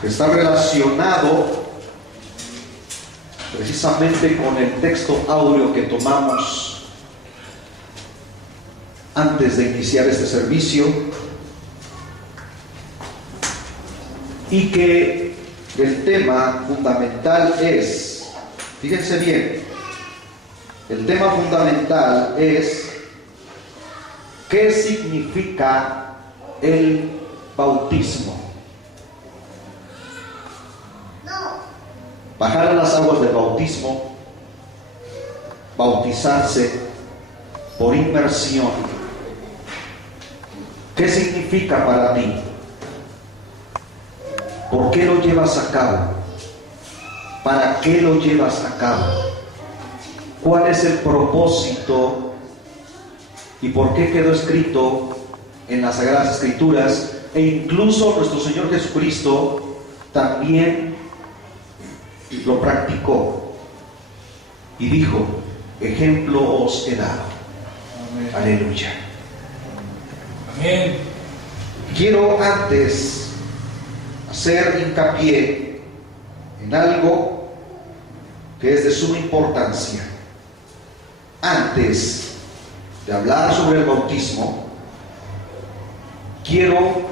que está relacionado precisamente con el texto áureo que tomamos antes de iniciar este servicio, y que el tema fundamental es, fíjense bien, el tema fundamental es ¿qué significa el bautismo? Bajar a las aguas del bautismo, bautizarse por inmersión. ¿Qué significa para ti? ¿Por qué lo llevas a cabo? ¿Para qué lo llevas a cabo? ¿Cuál es el propósito? ¿Y por qué quedó escrito en las Sagradas Escrituras? E incluso nuestro Señor Jesucristo también lo practicó y dijo: ejemplo os he dado. Amén. Aleluya. Amén. Quiero antes hacer hincapié en algo que es de suma importancia. Antes de hablar sobre el bautismo, quiero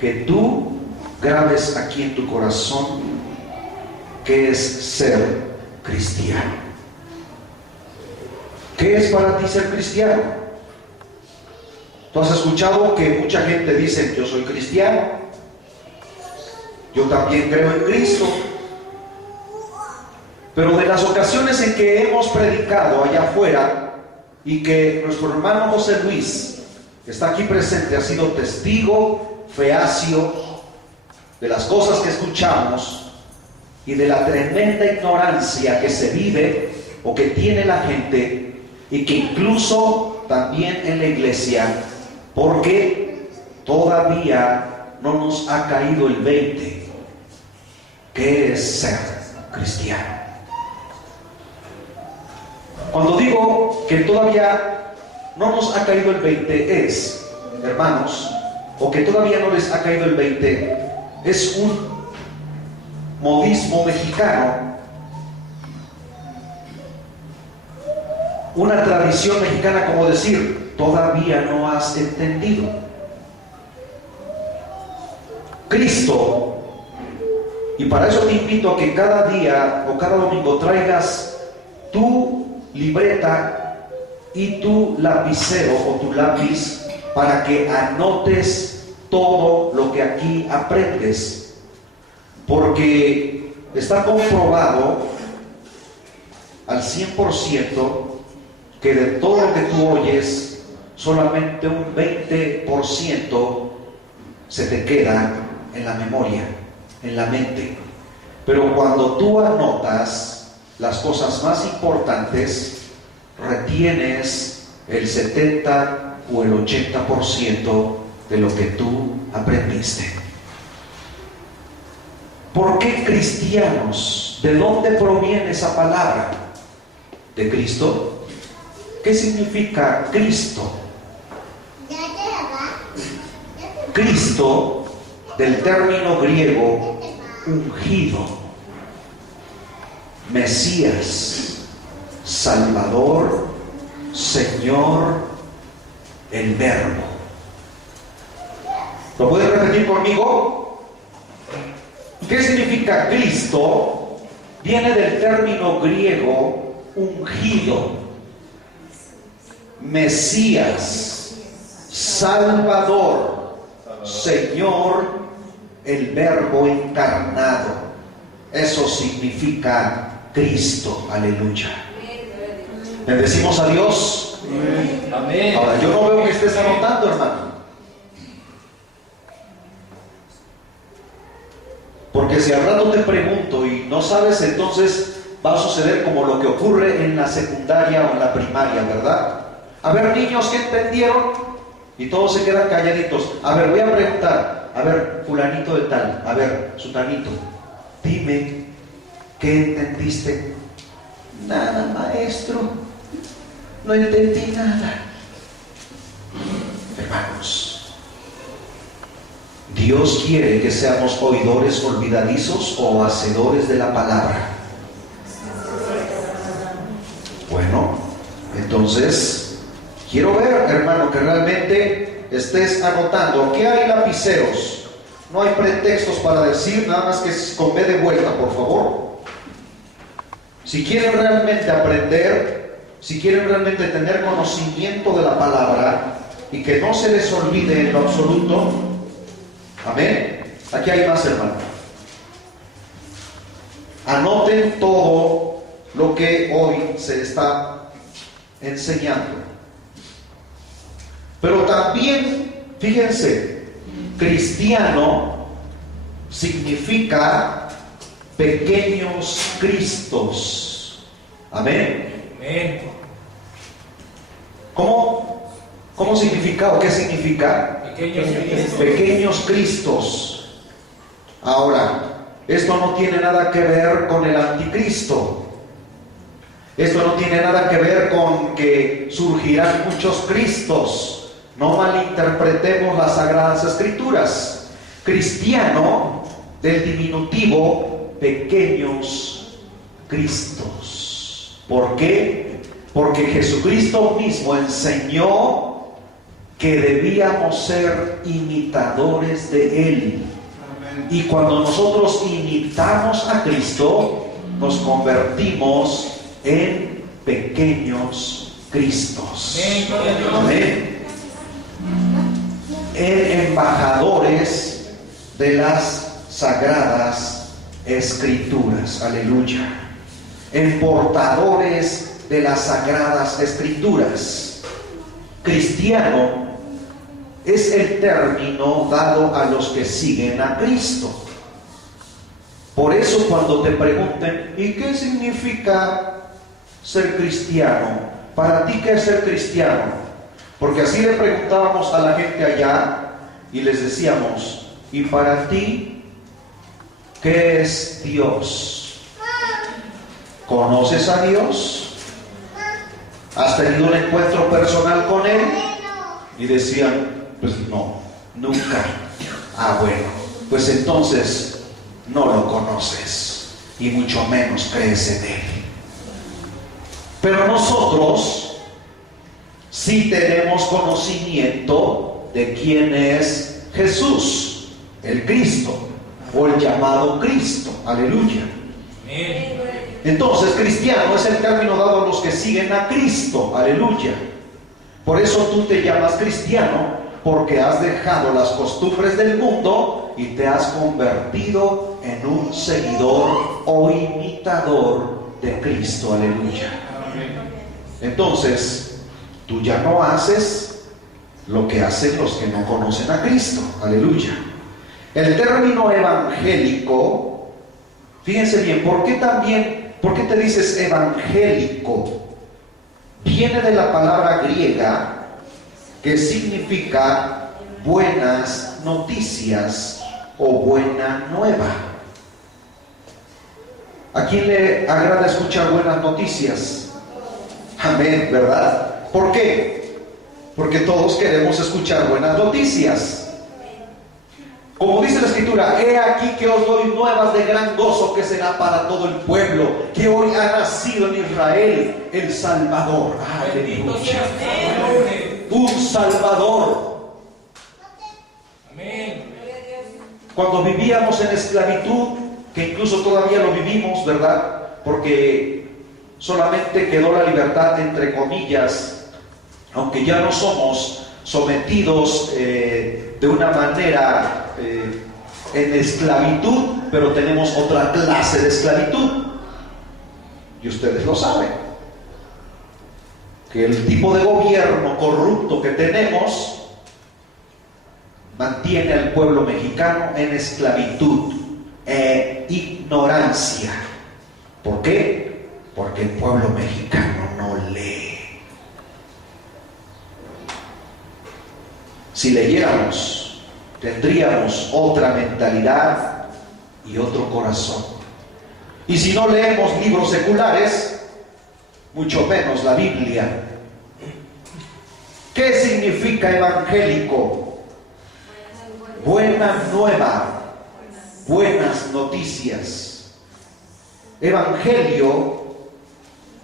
que tú grabes aquí en tu corazón qué es ser cristiano. ¿Qué es para ti ser cristiano? Tú has escuchado que mucha gente dice: yo soy cristiano, yo también creo en Cristo. Pero de las ocasiones en que hemos predicado allá afuera, y que nuestro hermano José Luis, que está aquí presente, ha sido testigo fehacio de las cosas que escuchamos y de la tremenda ignorancia que se vive o que tiene la gente, y que incluso también en la iglesia, porque todavía no nos ha caído el 20. ¿Qué es ser cristiano? Cuando digo que todavía no nos ha caído el 20 es, hermanos, o que todavía no les ha caído el 20, es un modismo mexicano, una tradición mexicana, como decir: todavía no has entendido. Cristo, y para eso te invito a que cada día o cada domingo traigas tu libreta y tu lapicero o tu lápiz para que anotes todo lo que aquí aprendes, porque está comprobado al 100% que de todo lo que tú oyes, solamente un 20% se te queda en la memoria, en la mente. Pero cuando tú anotas las cosas más importantes, retienes el 70 o el 80% de lo que tú aprendiste. ¿Por qué cristianos? ¿De dónde proviene esa palabra? ¿De Cristo? ¿Qué significa Cristo? Cristo, del término griego ungido, Mesías, Salvador, Señor, el Verbo. ¿Lo puedes repetir conmigo? ¿Qué significa Cristo? Viene del término griego ungido, Mesías, Salvador, Señor, el Verbo encarnado. Eso significa Cristo. Aleluya. Bendecimos a Dios. Amén. Ahora, yo no veo que estés anotando, hermano. Porque si al rato te pregunto y no sabes, entonces va a suceder como lo que ocurre en la secundaria o en la primaria, ¿verdad? A ver, niños, ¿qué entendieron? Y todos se quedan calladitos. A ver, voy a preguntar. A ver, fulanito de tal. A ver, sutanito, dime, ¿qué entendiste? Nada, maestro, no entendí nada. Hermanos, Dios quiere que seamos oidores olvidadizos o hacedores de la palabra. Bueno, entonces quiero ver, hermano, que realmente estés anotando. ¿Qué hay, lapiceros? No hay pretextos para decir, nada más que con B de vuelta, por favor. Si quieren realmente aprender, si quieren realmente tener conocimiento de la palabra y que no se les olvide en lo absoluto, amén. Aquí hay más, hermano. Anoten todo lo que hoy se está enseñando. Pero también, fíjense, cristiano significa pequeños Cristos. Amén. Amén. ¿Cómo significa o qué significa? Pequeños Cristos. Ahora, esto no tiene nada que ver con el anticristo. Esto no tiene nada que ver con que surgirán muchos Cristos. No malinterpretemos las Sagradas Escrituras. Cristiano, del diminutivo, pequeños Cristos. ¿Por qué? Porque Jesucristo mismo enseñó que debíamos ser imitadores de Él. Y cuando nosotros imitamos a Cristo, nos convertimos en pequeños Cristos. Amén. En embajadores de las Sagradas Escrituras. Aleluya. En portadores de las Sagradas Escrituras. Cristiano es el término dado a los que siguen a Cristo. Por eso cuando te pregunten, ¿y qué significa ser cristiano? ¿Para ti qué es ser cristiano? Porque así le preguntábamos a la gente allá y les decíamos, ¿y para ti qué es Dios? ¿Conoces a Dios? ¿Has tenido un encuentro personal con Él? Y decían, pues no, nunca. Ah, bueno, pues entonces no lo conoces y mucho menos crees en Él. Pero nosotros sí tenemos conocimiento de quién es Jesús, el Cristo, o el llamado Cristo. Aleluya. Entonces, cristiano es el término dado a los que siguen a Cristo. Aleluya. Por eso tú te llamas cristiano, porque has dejado las costumbres del mundo y te has convertido en un seguidor o imitador de Cristo. Aleluya. Entonces, tú ya no haces lo que hacen los que no conocen a Cristo. Aleluya. El término evangélico, fíjense bien, ¿por qué te dices evangélico? Viene de la palabra griega que significa buenas noticias o buena nueva. ¿A quién le agrada escuchar buenas noticias? Amén, ¿verdad? ¿Por qué? Porque todos queremos escuchar buenas noticias. Como dice la Escritura, he aquí que os doy nuevas de gran gozo que será para todo el pueblo, que hoy ha nacido en Israel el Salvador. Aleluya. Un Salvador. Amén. Cuando vivíamos en esclavitud, que incluso todavía lo vivimos, ¿verdad? Porque solamente quedó la libertad, entre comillas, aunque ya no somos sometidos de una manera en esclavitud, pero tenemos otra clase de esclavitud. Y ustedes lo saben, que el tipo de gobierno corrupto que tenemos mantiene al pueblo mexicano en esclavitud e ignorancia. ¿Por qué? Porque el pueblo mexicano no lee. Si leyéramos, tendríamos otra mentalidad y otro corazón. Y si no leemos libros seculares, mucho menos la Biblia. ¿Qué significa evangélico? buena nueva, buenas noticias. Evangelio,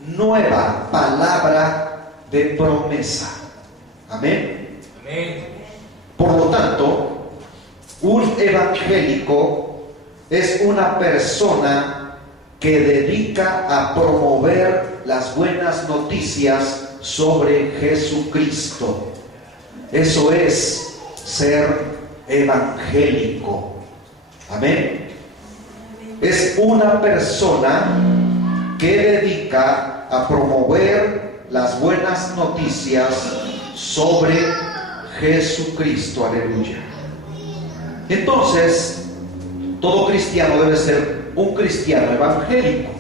nueva palabra de promesa. Amén. Amén. Por lo tanto, un evangélico es una persona que dedica a promover las buenas noticias sobre Jesucristo. Eso es ser evangélico. Amén. Es una persona que dedica a promover las buenas noticias sobre Jesucristo. Aleluya. Entonces, todo cristiano debe ser un cristiano evangélico.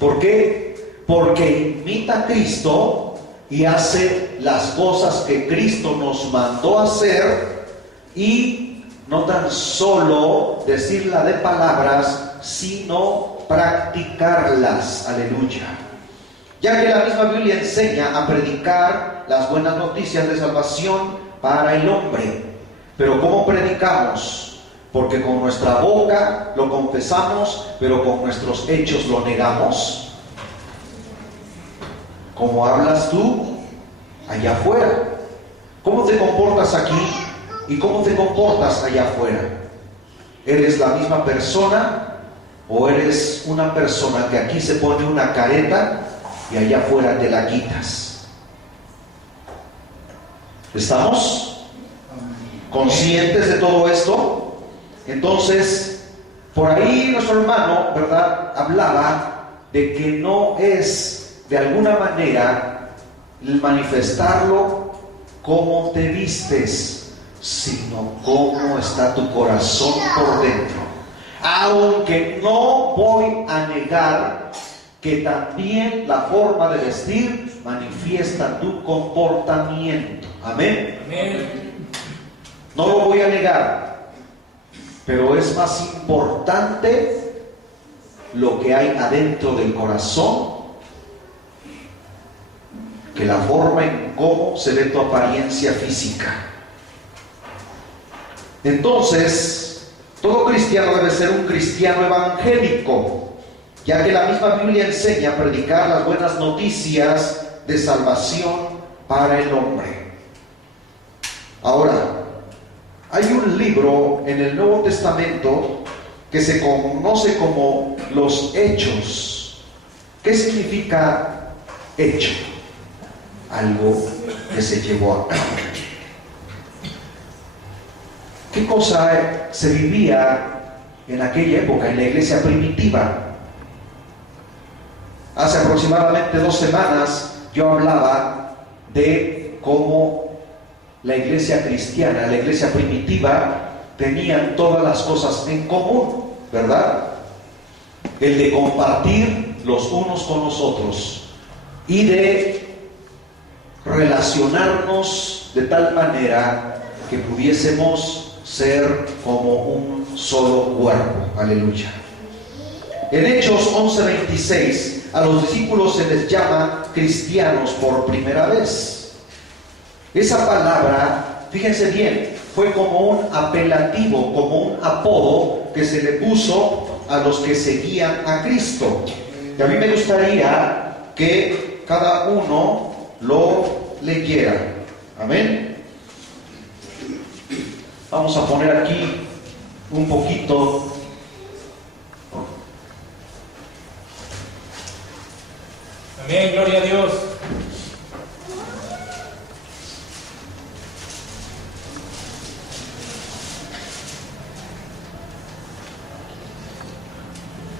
¿Por qué? Porque imita a Cristo y hace las cosas que Cristo nos mandó hacer, y no tan solo decirla de palabras, sino practicarlas. Aleluya. Ya que la misma Biblia enseña a predicar las buenas noticias de salvación para el hombre. Pero ¿cómo predicamos? Porque con nuestra boca lo confesamos, pero con nuestros hechos lo negamos. ¿Cómo hablas tú allá afuera? ¿Cómo te comportas aquí y cómo te comportas allá afuera? ¿Eres la misma persona o eres una persona que aquí se pone una careta y allá afuera te la quitas? ¿Estamos conscientes de todo esto? Entonces, por ahí nuestro hermano, ¿verdad?, hablaba de que no es de alguna manera el manifestarlo cómo te vistes, sino cómo está tu corazón por dentro. Aunque no voy a negar que también la forma de vestir manifiesta tu comportamiento. Amén. Amén. No lo voy a negar, pero es más importante lo que hay adentro del corazón que la forma en cómo se ve tu apariencia física. Entonces, todo cristiano debe ser un cristiano evangélico, ya que la misma Biblia enseña a predicar las buenas noticias de salvación para el hombre. Ahora, hay un libro en el Nuevo Testamento que se conoce como los Hechos. ¿Qué significa hecho? Algo que se llevó a cabo. ¿Qué cosa se vivía en aquella época, en la iglesia primitiva? Hace aproximadamente 2 semanas yo hablaba de cómo la iglesia cristiana, la iglesia primitiva, tenían todas las cosas en común, ¿verdad? El de compartir los unos con los otros y de relacionarnos de tal manera que pudiésemos ser como un solo cuerpo. Aleluya. En Hechos 11:26 a los discípulos se les llama cristianos por primera vez. Esa palabra, fíjense bien, fue como un apelativo, como un apodo que se le puso a los que seguían a Cristo. Y a mí me gustaría que cada uno lo leyera. Amén. Vamos a poner aquí un poquito. Amén, gloria a Dios.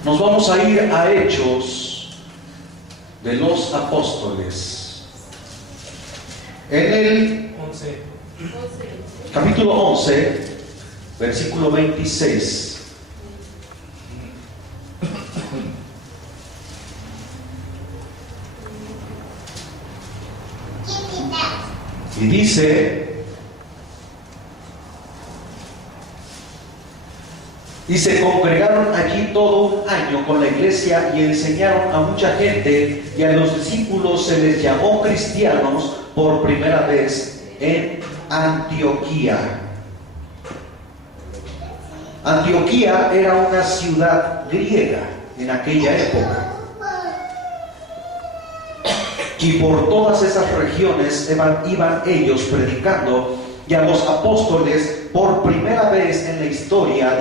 Nos vamos a ir a Hechos de los Apóstoles. En el 11. capítulo 11, versículo 26. Y dice: y se congregaron allí todo un año con la iglesia y enseñaron a mucha gente, y a los discípulos se les llamó cristianos por primera vez en Antioquía. Antioquía era una ciudad griega en aquella época. Y por todas esas regiones iban ellos predicando, y a los apóstoles, por primera vez en la historia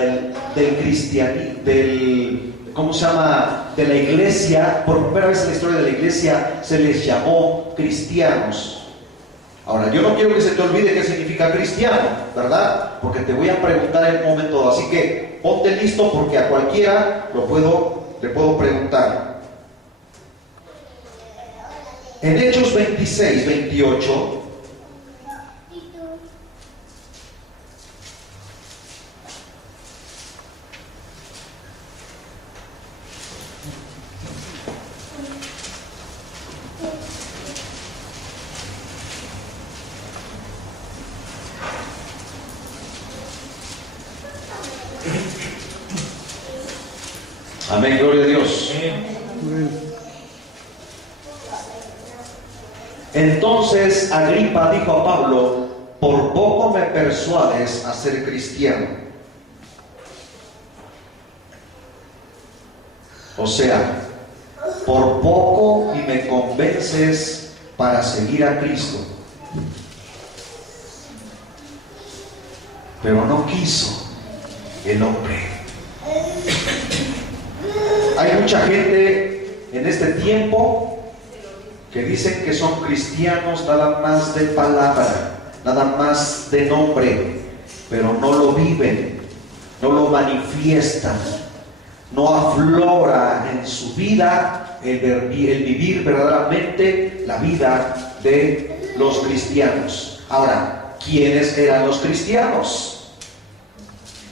del cristianismo, ¿cómo se llama? De la iglesia, por primera vez en la historia de la iglesia se les llamó cristianos. Ahora, yo no quiero que se te olvide qué significa cristiano, ¿verdad? Porque te voy a preguntar en un momento dado, así que ponte listo porque a cualquiera le puedo preguntar. En Hechos 26, 28, amén, gloria a Dios. Entonces Agripa dijo a Pablo: por poco me persuades a ser cristiano. O sea, por poco y me convences para seguir a Cristo. Pero no quiso el hombre. Hay mucha gente en este tiempo que dicen que son cristianos nada más de palabra, nada más de nombre, pero no lo viven, no lo manifiestan, no aflora en su vida el vivir verdaderamente la vida de los cristianos. Ahora, ¿quiénes eran los cristianos?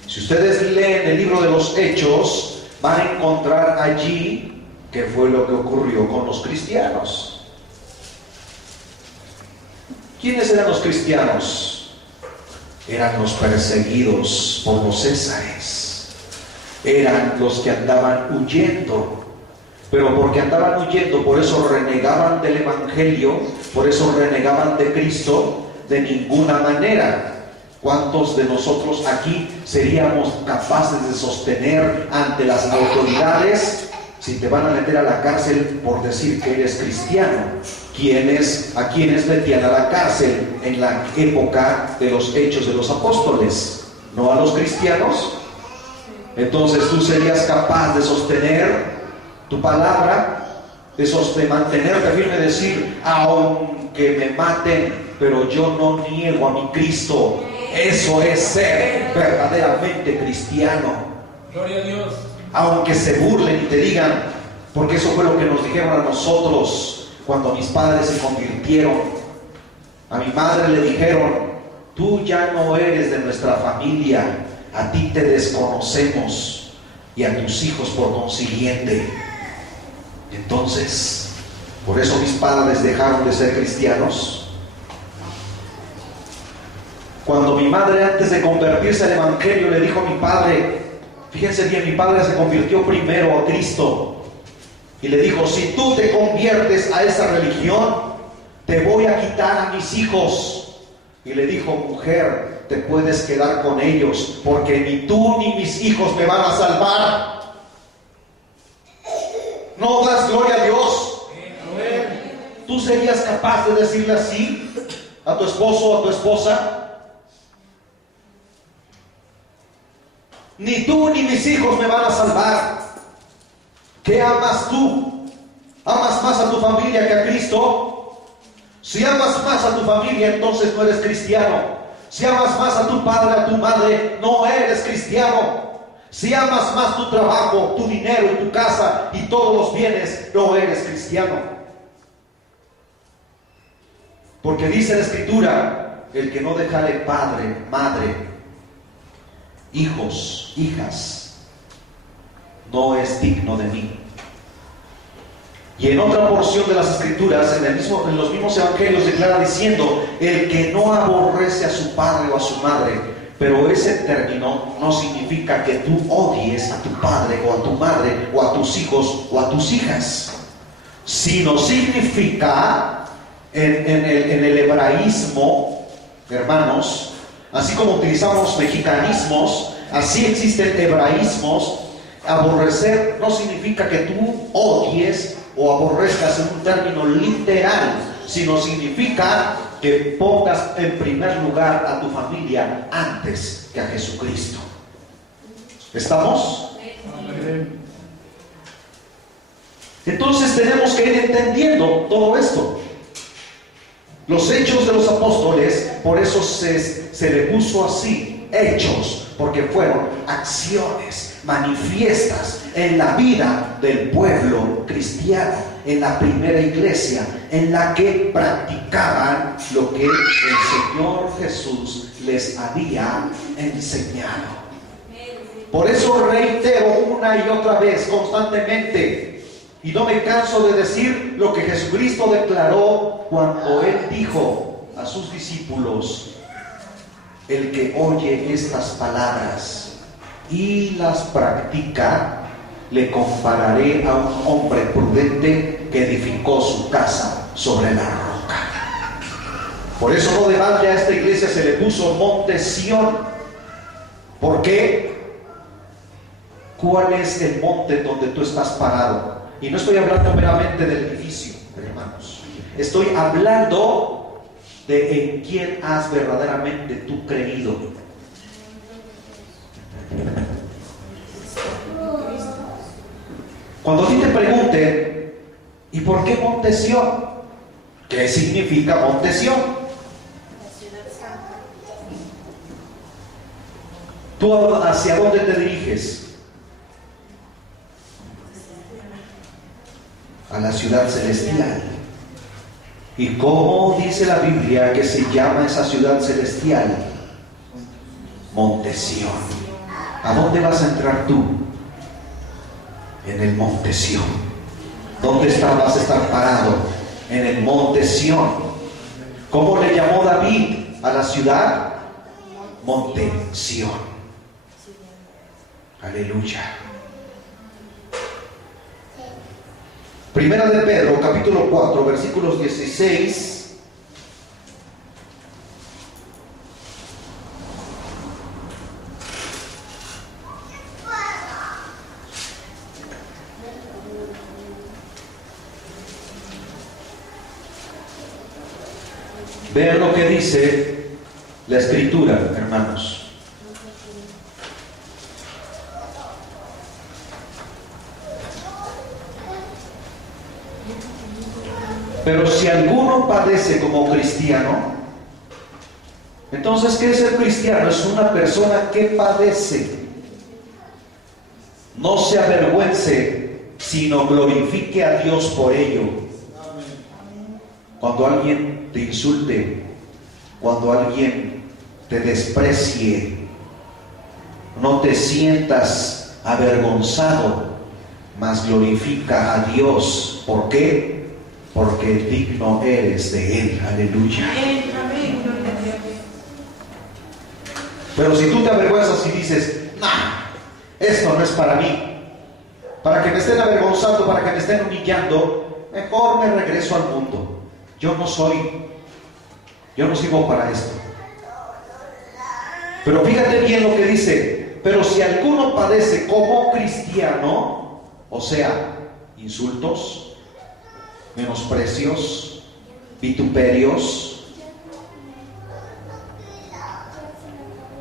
Si ustedes leen el libro de los Hechos, van a encontrar allí qué fue lo que ocurrió con los cristianos. ¿Quiénes eran los cristianos? Eran los perseguidos por los césares. Eran los que andaban huyendo. Pero porque andaban huyendo, por eso renegaban del Evangelio, por eso renegaban de Cristo, de ninguna manera. ¿Cuántos de nosotros aquí seríamos capaces de sostener ante las autoridades si te van a meter a la cárcel por decir que eres cristiano? ¿A quiénes metían a la cárcel en la época de los Hechos de los Apóstoles? ¿No a los cristianos? Entonces tú serías capaz de sostener tu palabra, de mantenerte firme, decir: aunque me maten, pero yo no niego a mi Cristo. Eso es ser verdaderamente cristiano. Gloria a Dios. Aunque se burlen y te digan, porque eso fue lo que nos dijeron a nosotros cuando mis padres se convirtieron. A mi madre le dijeron: tú ya no eres de nuestra familia, a ti te desconocemos, y a tus hijos por consiguiente. Entonces, por eso mis padres dejaron de ser cristianos. Cuando mi madre, antes de convertirse al Evangelio, le dijo a mi padre, fíjense bien, mi padre se convirtió primero a Cristo, y le dijo: si tú te conviertes a esa religión, te voy a quitar a mis hijos. Y le dijo: mujer, te puedes quedar con ellos, porque ni tú ni mis hijos me van a salvar. ¿No das gloria a Dios? ¿Tú serías capaz de decirle así a tu esposo o a tu esposa? Ni tú ni mis hijos me van a salvar. ¿Qué amas tú? ¿Amas más a tu familia que a Cristo? Si amas más a tu familia, entonces no eres cristiano. Si amas más a tu padre, a tu madre, no eres cristiano. Si amas más tu trabajo, tu dinero y tu casa y todos los bienes, no eres cristiano. Porque dice la Escritura: el que no dejare padre, madre, hijos, hijas, no es digno de mí. Y en otra porción de las Escrituras, en los mismos evangelios, declara diciendo: el que no aborrece a su padre o a su madre. Pero ese término no significa que tú odies a tu padre o a tu madre o a tus hijos o a tus hijas, sino significa en el hebraísmo, hermanos, así como utilizamos mexicanismos, Así existen hebraísmos. Aborrecer no significa que tú odies o aborrezcas en un término literal, sino significa que pongas en primer lugar a tu familia antes que a Jesucristo. ¿Estamos? Entonces tenemos que ir entendiendo todo esto. Los hechos de los apóstoles, por eso se le puso así, hechos, porque fueron acciones manifiestas en la vida del pueblo cristiano, en la primera iglesia, en la que practicaban lo que el Señor Jesús les había enseñado. Por eso reitero una y otra vez, constantemente, y no me canso de decir lo que Jesucristo declaró cuando Él dijo a sus discípulos: el que oye estas palabras y las practica, le compararé a un hombre prudente que edificó su casa sobre la roca. Por eso no de balde a esta iglesia se le puso Monte Sión. ¿Por qué? ¿Cuál es el monte donde tú estás parado? Y no estoy hablando meramente del edificio, hermanos. Estoy hablando de en quién has verdaderamente tú creído. Cuando a ti te pregunten, ¿y por qué Monte Sión? ¿Qué significa Monte Sión? ¿Tú hacia dónde te diriges? A la ciudad celestial. ¿Y cómo dice la Biblia que se llama esa ciudad celestial? Monte Sión. ¿A dónde vas a entrar tú? En el Monte Sión. ¿Dónde vas a estar parado? En el Monte Sión. ¿Cómo le llamó David a la ciudad? Monte Sión. Aleluya. Primera de Pedro, capítulo 4, versículos 16. Vean lo que dice la Escritura, hermanos. Pero si alguno padece como cristiano, entonces, ¿qué es ser cristiano? Es una persona que padece. No se avergüence, sino glorifique a Dios por ello. Cuando alguien te insulte, cuando alguien te desprecie, no te sientas avergonzado, mas glorifica a Dios. ¿Por qué? Porque digno eres de Él. Aleluya. Pero si tú te avergüenzas y dices: esto no es para mí, para que me estén avergonzando, para que me estén humillando, mejor me regreso al mundo. Yo no sirvo para esto. Pero fíjate bien lo que dice: pero si alguno padece como cristiano, o sea, insultos, menosprecios, vituperios,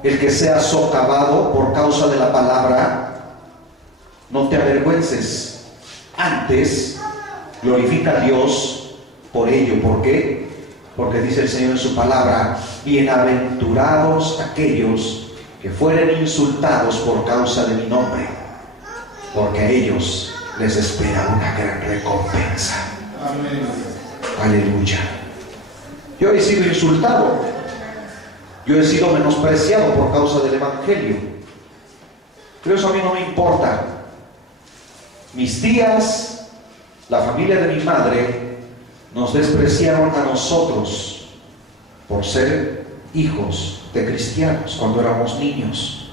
el que sea socavado por causa de la palabra, no te avergüences, antes glorifica a Dios por ello. ¿Por qué? Porque dice el Señor en su palabra: bienaventurados aquellos que fueren insultados por causa de mi nombre, porque a ellos les espera una gran recompensa. Amén. Aleluya. Yo he sido insultado, yo he sido menospreciado por causa del Evangelio, pero eso a mí no me importa. Mis tías, la familia de mi madre, nos despreciaron a nosotros por ser hijos de cristianos cuando éramos niños.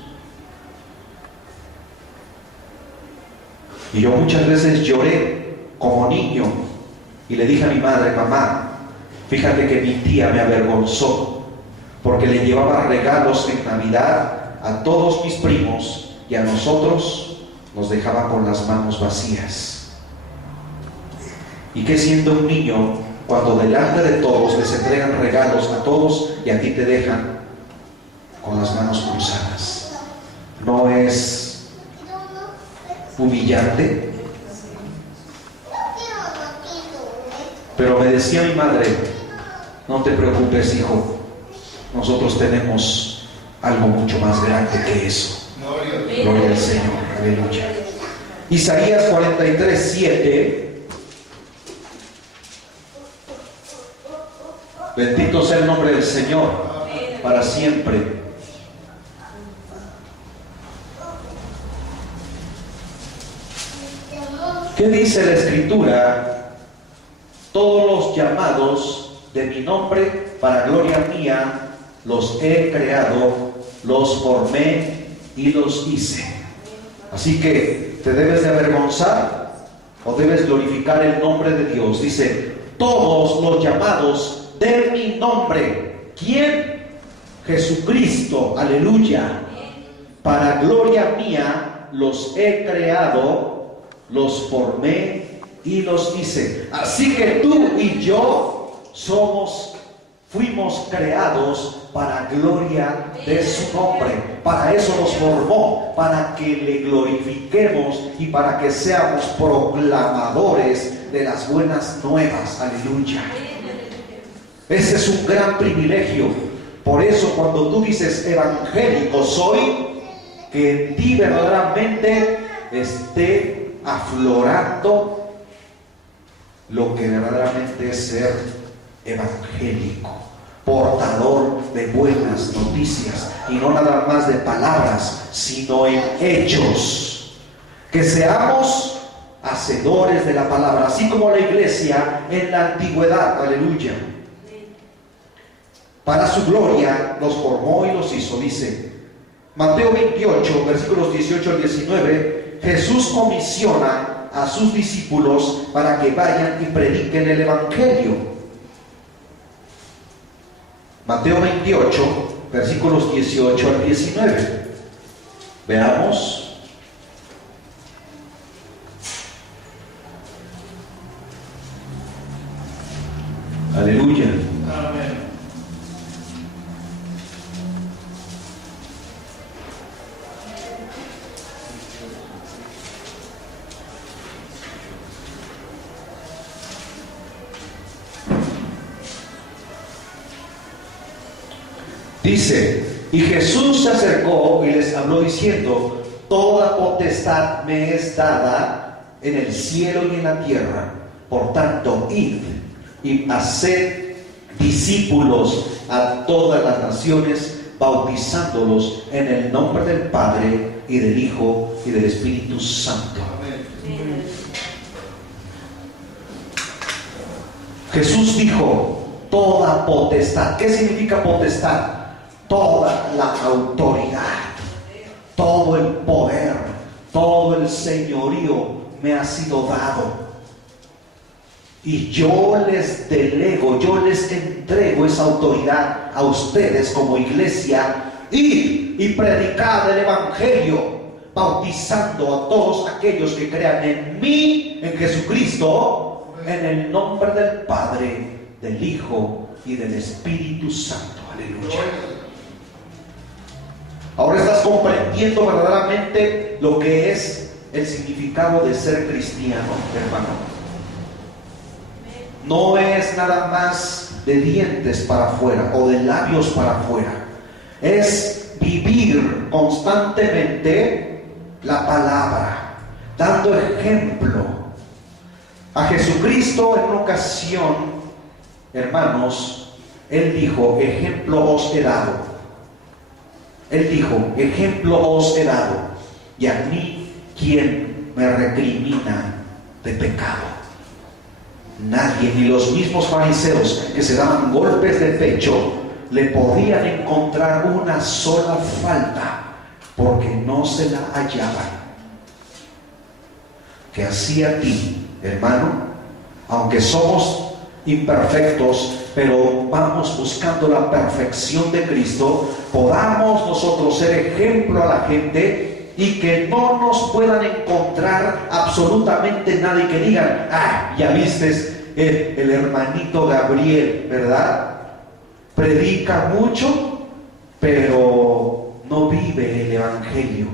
Y yo muchas veces lloré como niño y le dije a mi madre: mamá, fíjate que mi tía me avergonzó porque le llevaba regalos en Navidad a todos mis primos y a nosotros nos dejaba con las manos vacías. ¿Y qué siendo un niño cuando delante de todos les entregan regalos a todos y a ti te dejan con las manos cruzadas? ¿No es humillante? Pero me decía mi madre: no te preocupes, hijo, nosotros tenemos algo mucho más grande que eso. Gloria al Señor, aleluya. Isaías 43:7. Bendito sea el nombre del Señor para siempre. ¿Qué dice la Escritura? Todos los llamados de mi nombre para gloria mía los he creado, los formé y los hice. Así que te debes de avergonzar o debes glorificar el nombre de Dios. Dice: todos los llamados de mi nombre. ¿Quién? Jesucristo, aleluya. Para gloria mía los he creado, los formé y los hice. Así que tú y yo fuimos creados para gloria de su nombre. Para eso nos formó, para que le glorifiquemos y para que seamos proclamadores de las buenas nuevas. Aleluya. Ese es un gran privilegio. Por eso cuando tú dices evangélico soy, que en ti verdaderamente esté aflorando lo que verdaderamente es ser evangélico, portador de buenas noticias, y no nada más de palabras, sino en hechos. Que seamos hacedores de la palabra, así como la iglesia en la antigüedad, aleluya. Para su gloria los formó y los hizo. Dice Mateo 28, versículos 18 al 19, Jesús comisiona a sus discípulos para que vayan y prediquen el evangelio. Mateo 28, versículos 18 al 19. Veamos. Aleluya. Amén. Dice: y Jesús se acercó y les habló diciendo: toda potestad me es dada en el cielo y en la tierra. Por tanto, id y haced discípulos a todas las naciones, bautizándolos en el nombre del Padre y del Hijo y del Espíritu Santo. Amén. Jesús dijo: toda potestad. ¿Qué significa potestad? Toda la autoridad, todo el poder, todo el señorío me ha sido dado. Y yo les delego, yo les entrego esa autoridad a ustedes como iglesia. Id y predicad el evangelio, bautizando a todos aquellos que crean en mí, en Jesucristo, en el nombre del Padre, del Hijo y del Espíritu Santo. Aleluya. Ahora estás comprendiendo verdaderamente lo que es el significado de ser cristiano, hermano. No es nada más de dientes para afuera o de labios para afuera. Es vivir constantemente la palabra, dando ejemplo. A Jesucristo en una ocasión, hermanos, Él dijo: ejemplo os he dado. Él dijo: ejemplo os he dado, y a mí, ¿quién me recrimina de pecado? Nadie, ni los mismos fariseos que se daban golpes de pecho, le podían encontrar una sola falta, porque no se la hallaban. Que así a ti, hermano, aunque somos imperfectos, pero vamos buscando la perfección de Cristo, podamos nosotros ser ejemplo a la gente y que no nos puedan encontrar absolutamente nada y que digan, ah, ya vistes el hermanito Gabriel, ¿verdad? Predica mucho, pero no vive el evangelio.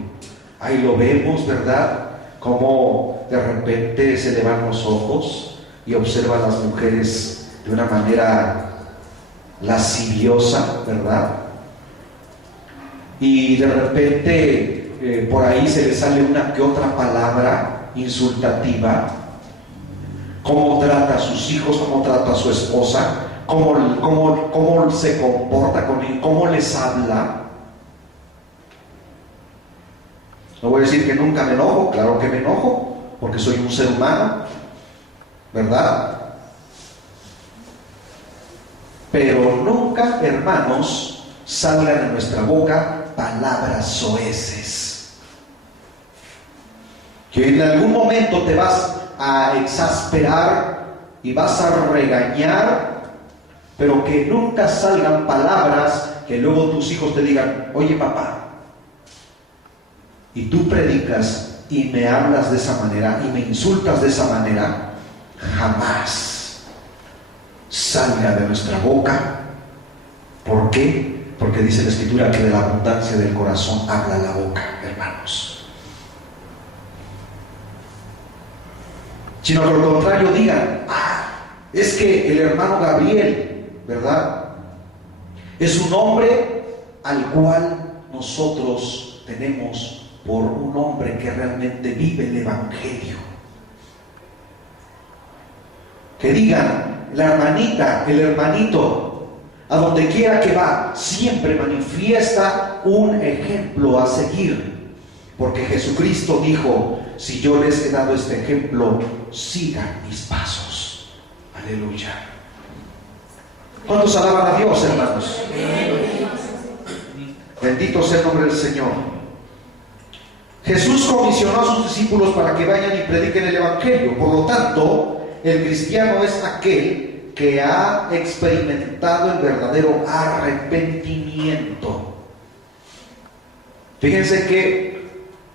Ahí lo vemos, ¿verdad? Como de repente se le van los ojos y observa a las mujeres de una manera lasciviosa, ¿verdad? Y de repente por ahí se le sale una que otra palabra insultativa. Cómo trata a sus hijos, cómo trata a su esposa, cómo se comporta con ellos, cómo les habla. No voy a decir que nunca me enojo, claro que me enojo, porque soy un ser humano, ¿verdad? Pero nunca, hermanos, salgan de nuestra boca palabras soeces. Que en algún momento te vas a exasperar y vas a regañar, pero que nunca salgan palabras que luego tus hijos te digan, oye papá, y tú predicas y me hablas de esa manera y me insultas de esa manera. Jamás salga de nuestra boca. ¿Por qué? Porque dice la Escritura que de la abundancia del corazón habla la boca, hermanos. Sino que lo contrario digan, ah, es que el hermano Gabriel, ¿verdad? Es un hombre al cual nosotros tenemos por un hombre que realmente vive el evangelio. Que digan, la hermanita, el hermanito, a donde quiera que va, siempre manifiesta un ejemplo a seguir. Porque Jesucristo dijo, si yo les he dado este ejemplo, sigan mis pasos. Aleluya. ¿Cuántos alaban a Dios, hermanos? Bendito sea el nombre del Señor. Jesús comisionó a sus discípulos para que vayan y prediquen el evangelio. Por lo tanto, el cristiano es aquel que ha experimentado el verdadero arrepentimiento. Fíjense que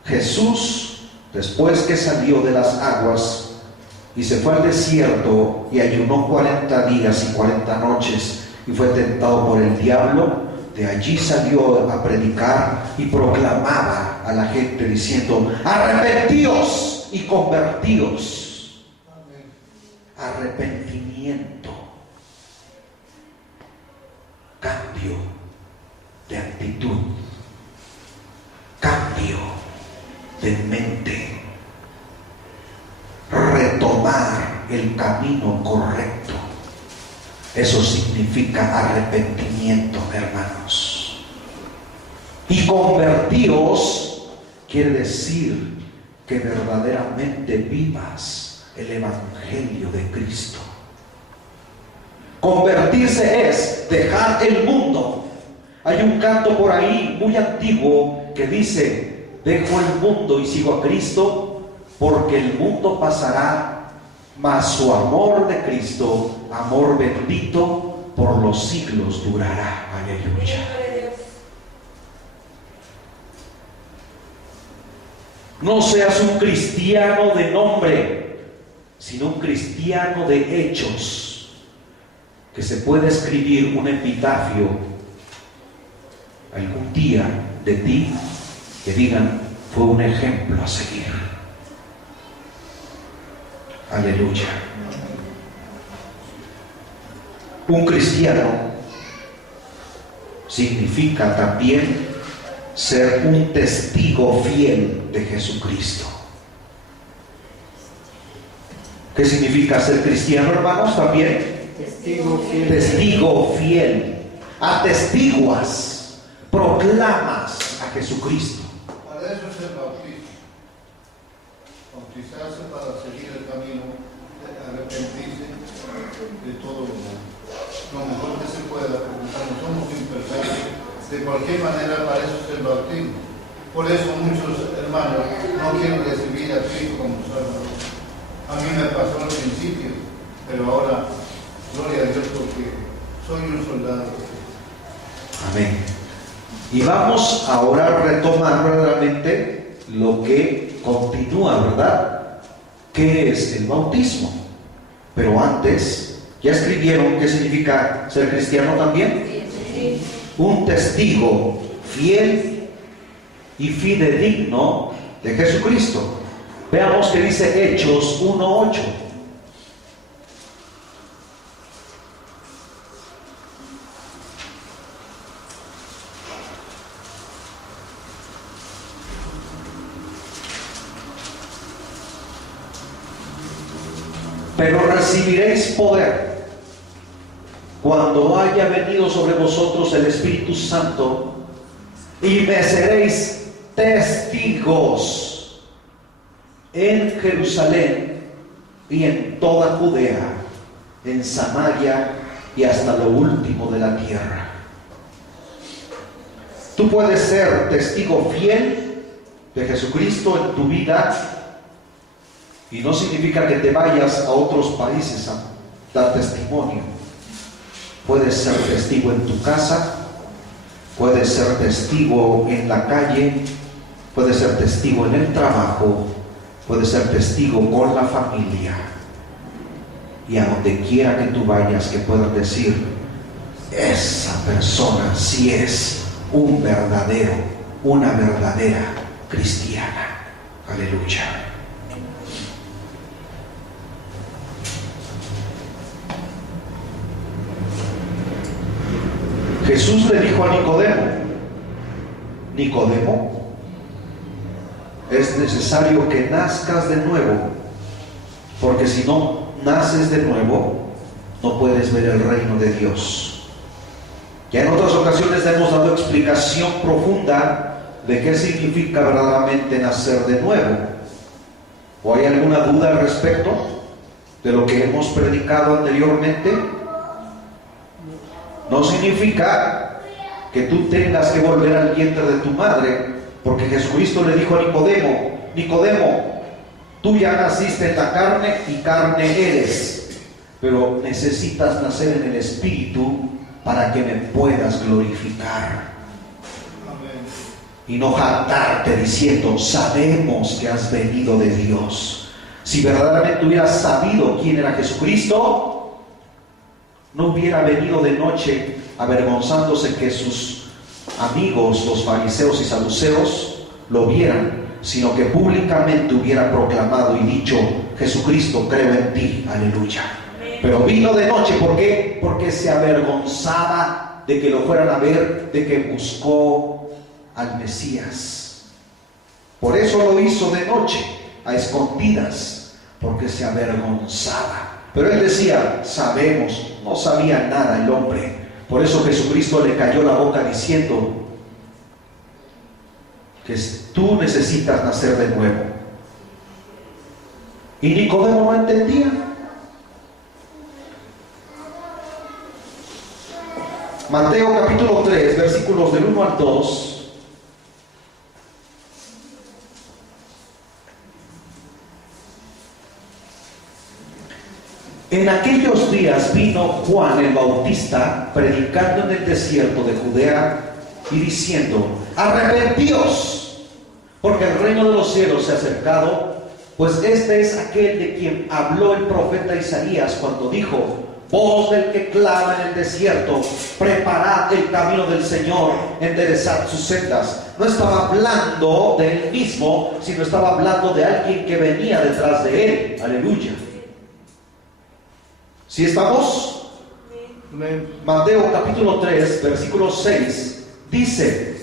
Jesús, después que salió de las aguas y se fue al desierto y ayunó 40 días y 40 noches y fue tentado por el diablo, de allí salió a predicar y proclamaba a la gente diciendo, arrepentíos y convertíos. Arrepentimiento, cambio de actitud, cambio de mente, retomar el camino correcto. Eso significa arrepentimiento, hermanos. Y convertíos quiere decir que verdaderamente vivas el evangelio de Cristo. Convertirse es dejar el mundo. Hay un canto por ahí muy antiguo que dice, dejo el mundo y sigo a Cristo, porque el mundo pasará, mas su amor de Cristo, amor bendito, por los siglos durará. Aleluya. No seas un cristiano de nombre, sino un cristiano de hechos, que se puede escribir un epitafio algún día de ti, que digan, fue un ejemplo a seguir. Aleluya. Un cristiano significa también ser un testigo fiel de Jesucristo. ¿Qué significa ser cristiano, hermanos? También testigo fiel. Testigo fiel. Atestiguas, proclamas a Jesucristo. Para eso es el bautismo. Bautizarse para seguir el camino, arrepentirse de todo lo mejor que se pueda, porque no somos imperfectos. De cualquier manera, para eso es el bautismo. Por eso muchos hermanos no quieren recibir a Cristo como Salvador. A mí me pasó al principio, pero ahora, gloria a Dios, porque soy un soldado. Amén. Y vamos ahora a retomar verdaderamente lo que continúa, ¿verdad? ¿Qué es el bautismo? Pero antes, ¿ya escribieron qué significa ser cristiano también? Sí. Un testigo fiel y fidedigno de Jesucristo. Veamos que dice Hechos 1:8. Pero recibiréis poder cuando haya venido sobre vosotros el Espíritu Santo, y me seréis testigos en Jerusalén y en toda Judea, en Samaria y hasta lo último de la tierra. Tú puedes ser testigo fiel de Jesucristo en tu vida, y no significa que te vayas a otros países a dar testimonio. Puedes ser testigo en tu casa, puedes ser testigo en la calle, puedes ser testigo en el trabajo, puedes ser testigo con la familia. Y a donde quiera que tú vayas, que puedan decir, esa persona sí es un verdadero, una verdadera cristiana. Aleluya. Jesús le dijo a Nicodemo, Nicodemo, es necesario que nazcas de nuevo, porque si no naces de nuevo, no puedes ver el reino de Dios. Ya en otras ocasiones le hemos dado explicación profunda de qué significa verdaderamente nacer de nuevo. ¿O hay alguna duda al respecto de lo que hemos predicado anteriormente? No significa que tú tengas que volver al vientre de tu madre, porque Jesucristo le dijo a Nicodemo, Nicodemo, tú ya naciste en la carne y carne eres, pero necesitas nacer en el Espíritu para que me puedas glorificar. Amén. Y no jactarte diciendo, sabemos que has venido de Dios. Si verdaderamente hubieras sabido quién era Jesucristo, no hubiera venido de noche avergonzándose que sus amigos, los fariseos y saduceos, lo vieran, sino que públicamente hubiera proclamado y dicho, Jesucristo, creo en ti, aleluya. Pero vino de noche, ¿por qué? Porque se avergonzaba de que lo fueran a ver, de que buscó al Mesías. Por eso lo hizo de noche, a escondidas, porque se avergonzaba. Pero él decía, sabemos, no sabía nada el hombre. Por eso Jesucristo le cayó la boca diciendo que tú necesitas nacer de nuevo. Y Nicodemo no entendía. Mateo capítulo 3, versículos del 1 al 2. En aquellos días vino Juan el Bautista predicando en el desierto de Judea y diciendo, arrepentíos, porque el reino de los cielos se ha acercado, pues este es aquel de quien habló el profeta Isaías cuando dijo, voz del que clama en el desierto, preparad el camino del Señor, enderezad sus sendas. No estaba hablando de él mismo, sino estaba hablando de alguien que venía detrás de él. Aleluya. ¿Sí estamos? Mateo capítulo 3, versículo 6, dice,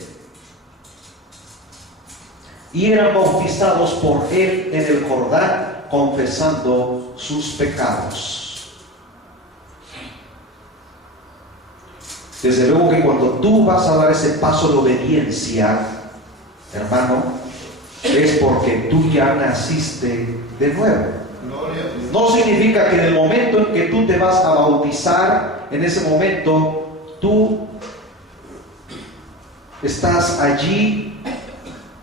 y eran bautizados por él en el Jordán, confesando sus pecados. Desde luego que cuando tú vas a dar ese paso de obediencia, hermano, es porque tú ya naciste de nuevo. No significa que en el momento en que tú te vas a bautizar, en ese momento tú estás allí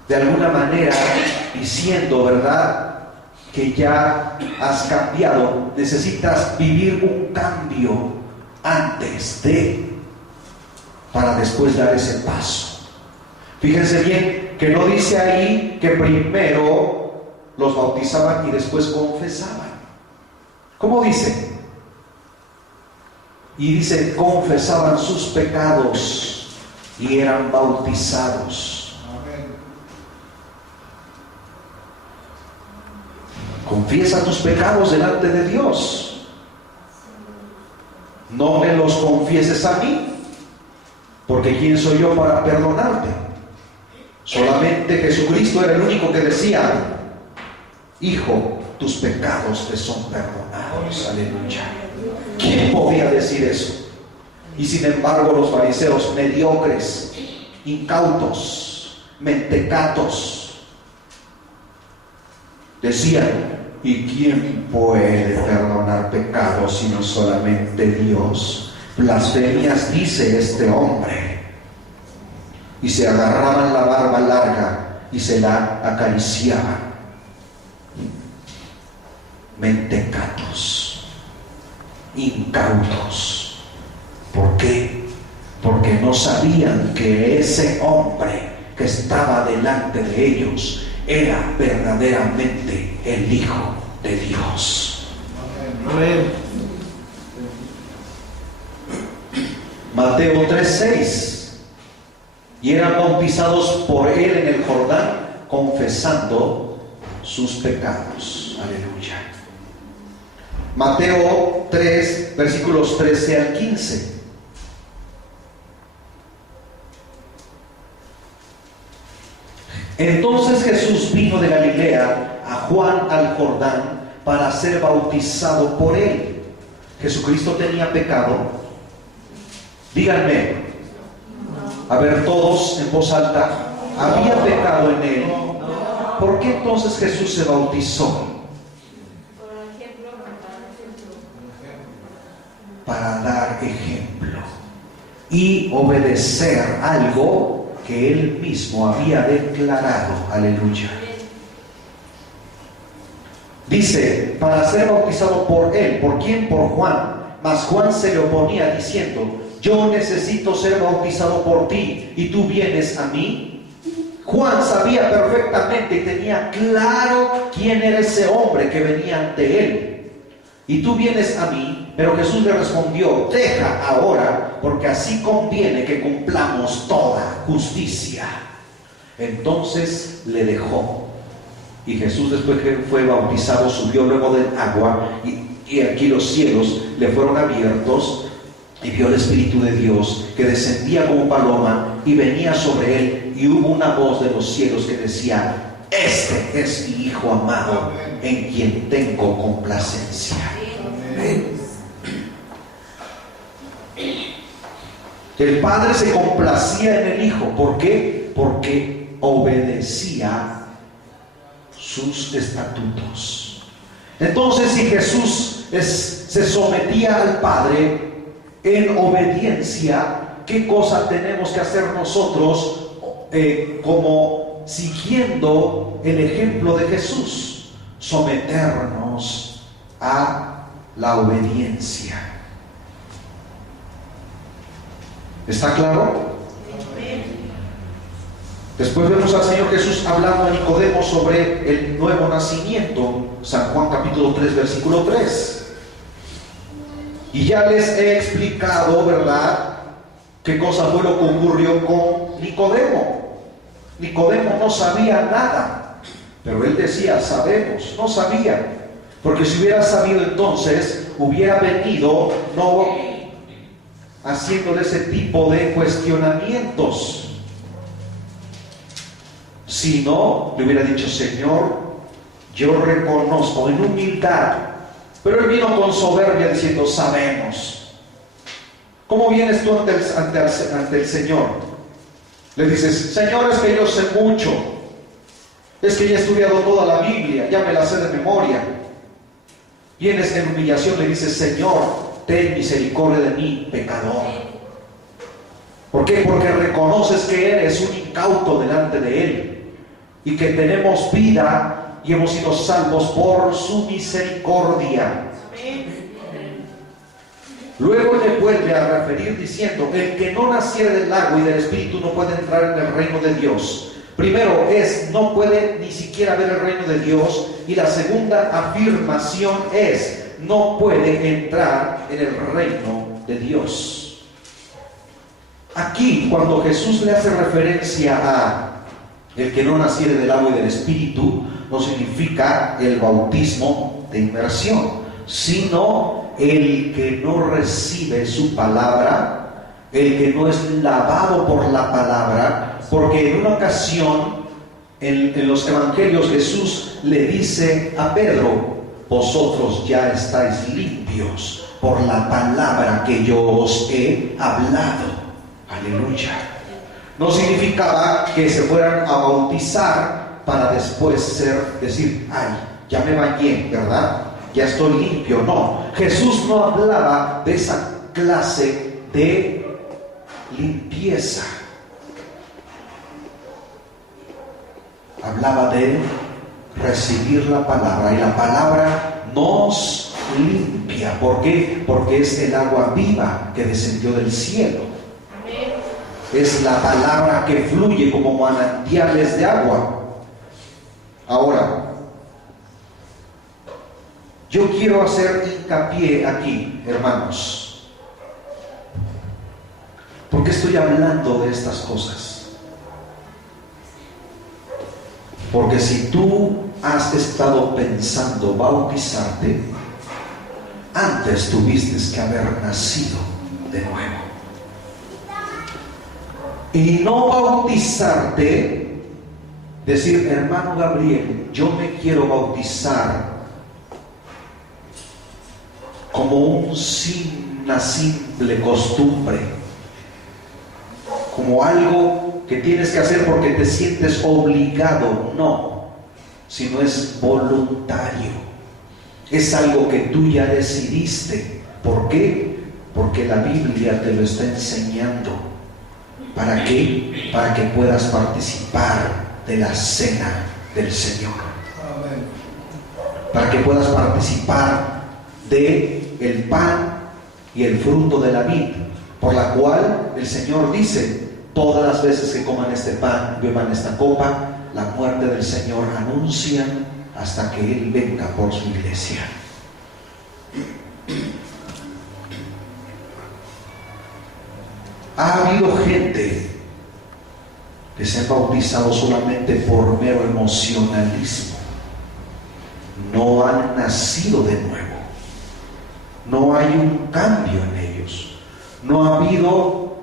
de alguna manera diciendo, ¿verdad?, que ya has cambiado. Necesitas vivir un cambio antes de, para después dar ese paso. Fíjense bien que no dice ahí que primero los bautizaban y después confesaban. ¿Cómo dice? Y dice, confesaban sus pecados y eran bautizados. Confiesa tus pecados delante de Dios. No me los confieses a mí, porque ¿quién soy yo para perdonarte? Solamente Jesucristo era el único que decía, hijo, tus pecados te son perdonados. Aleluya. ¿Quién podía decir eso? Y sin embargo los fariseos mediocres, incautos, mentecatos, decían, ¿y quién puede perdonar pecados sino solamente Dios? Blasfemias dice este hombre. Y se agarraban la barba larga y se la acariciaban. Mentecatos, incautos. ¿Por qué? Porque no sabían que ese hombre que estaba delante de ellos era verdaderamente el Hijo de Dios. Amén. Mateo 3:6. Y eran bautizados por él en el Jordán, confesando sus pecados. Aleluya. Mateo 3, versículos 13 al 15. Entonces Jesús vino de Galilea a Juan al Jordán para ser bautizado por él. ¿Jesucristo tenía pecado? Díganme. A ver, todos en voz alta. ¿Había pecado en él? ¿Por qué entonces Jesús se bautizó? Para dar ejemplo y obedecer algo que él mismo había declarado. Aleluya. Dice, para ser bautizado por él. ¿Por quién? Por Juan. Mas Juan se le oponía diciendo, yo necesito ser bautizado por ti y tú vienes a mí. Juan sabía perfectamente y tenía claro quién era ese hombre que venía ante él. Y tú vienes a mí. Pero Jesús le respondió, deja ahora, porque así conviene que cumplamos toda justicia. Entonces le dejó. Y Jesús, después que fue bautizado, subió luego del agua, y aquí los cielos le fueron abiertos, y vio el Espíritu de Dios que descendía como paloma y venía sobre él, y hubo una voz de los cielos que decía, este es mi Hijo amado, en quien tengo complacencia. Amén. El Padre se complacía en el Hijo. ¿Por qué? Porque obedecía sus estatutos. Entonces, si Jesús se sometía al Padre en obediencia, ¿qué cosa tenemos que hacer nosotros como siguiendo el ejemplo de Jesús? Someternos a la obediencia. ¿Está claro? Después vemos al Señor Jesús hablando a Nicodemo sobre el nuevo nacimiento. San Juan capítulo 3 versículo 3. Y ya les he explicado, ¿verdad?, qué cosa fue lo que ocurrió con Nicodemo. Nicodemo no sabía nada, pero él decía, sabemos. No sabía, porque si hubiera sabido entonces, hubiera venido no haciéndole ese tipo de cuestionamientos, sino le hubiera dicho, Señor, yo reconozco, en humildad. Pero él vino con soberbia diciendo, sabemos. ¿Cómo vienes tú ante el Señor? Le dices, Señor, es que yo sé mucho, es que ya he estudiado toda la Biblia, ya me la sé de memoria. Vienes en humillación, le dices, Señor, ten misericordia de mí, pecador. ¿Por qué? Porque reconoces que eres un incauto delante de Él y que tenemos vida y hemos sido salvos por su misericordia. Luego le vuelve a referir diciendo: el que no naciere del agua y del Espíritu no puede entrar en el reino de Dios. Primero es, no puede ni siquiera ver el reino de Dios. Y la segunda afirmación es, no puede entrar en el reino de Dios. Aquí, cuando Jesús le hace referencia a el que no naciere del agua y del Espíritu, no significa el bautismo de inmersión, sino el que no recibe su palabra, el que no es lavado por la palabra, porque en una ocasión en los evangelios Jesús le dice a Pedro: vosotros ya estáis limpios por la palabra que yo os he hablado. Aleluya. No significaba que se fueran a bautizar para después decir: ay, ya me bañé, ¿verdad? Ya estoy limpio. No, Jesús no hablaba de esa clase de limpieza. Hablaba de recibir la palabra, y la palabra nos limpia. ¿Por qué? Porque es el agua viva que descendió del cielo. Es la palabra que fluye como manantiales de agua. Ahora, yo quiero hacer hincapié aquí, hermanos. ¿Por qué estoy hablando de estas cosas? Porque si tú has estado pensando bautizarte, antes tuviste que haber nacido de nuevo. Y no bautizarte, decir: hermano Gabriel, yo me quiero bautizar, como una simple costumbre, como algo que tienes que hacer porque te sientes obligado. No, sino es voluntario. Es algo que tú ya decidiste. ¿Por qué? Porque la Biblia te lo está enseñando. ¿Para qué? Para que puedas participar de la cena del Señor. Amén. Para que puedas participar de el pan y el fruto de la vid, por la cual el Señor dice: todas las veces que coman este pan, beban esta copa, la muerte del Señor anuncian hasta que Él venga por su iglesia. Ha habido gente que se ha bautizado solamente por mero emocionalismo. No han nacido de nuevo. No hay un cambio en ellos. No ha habido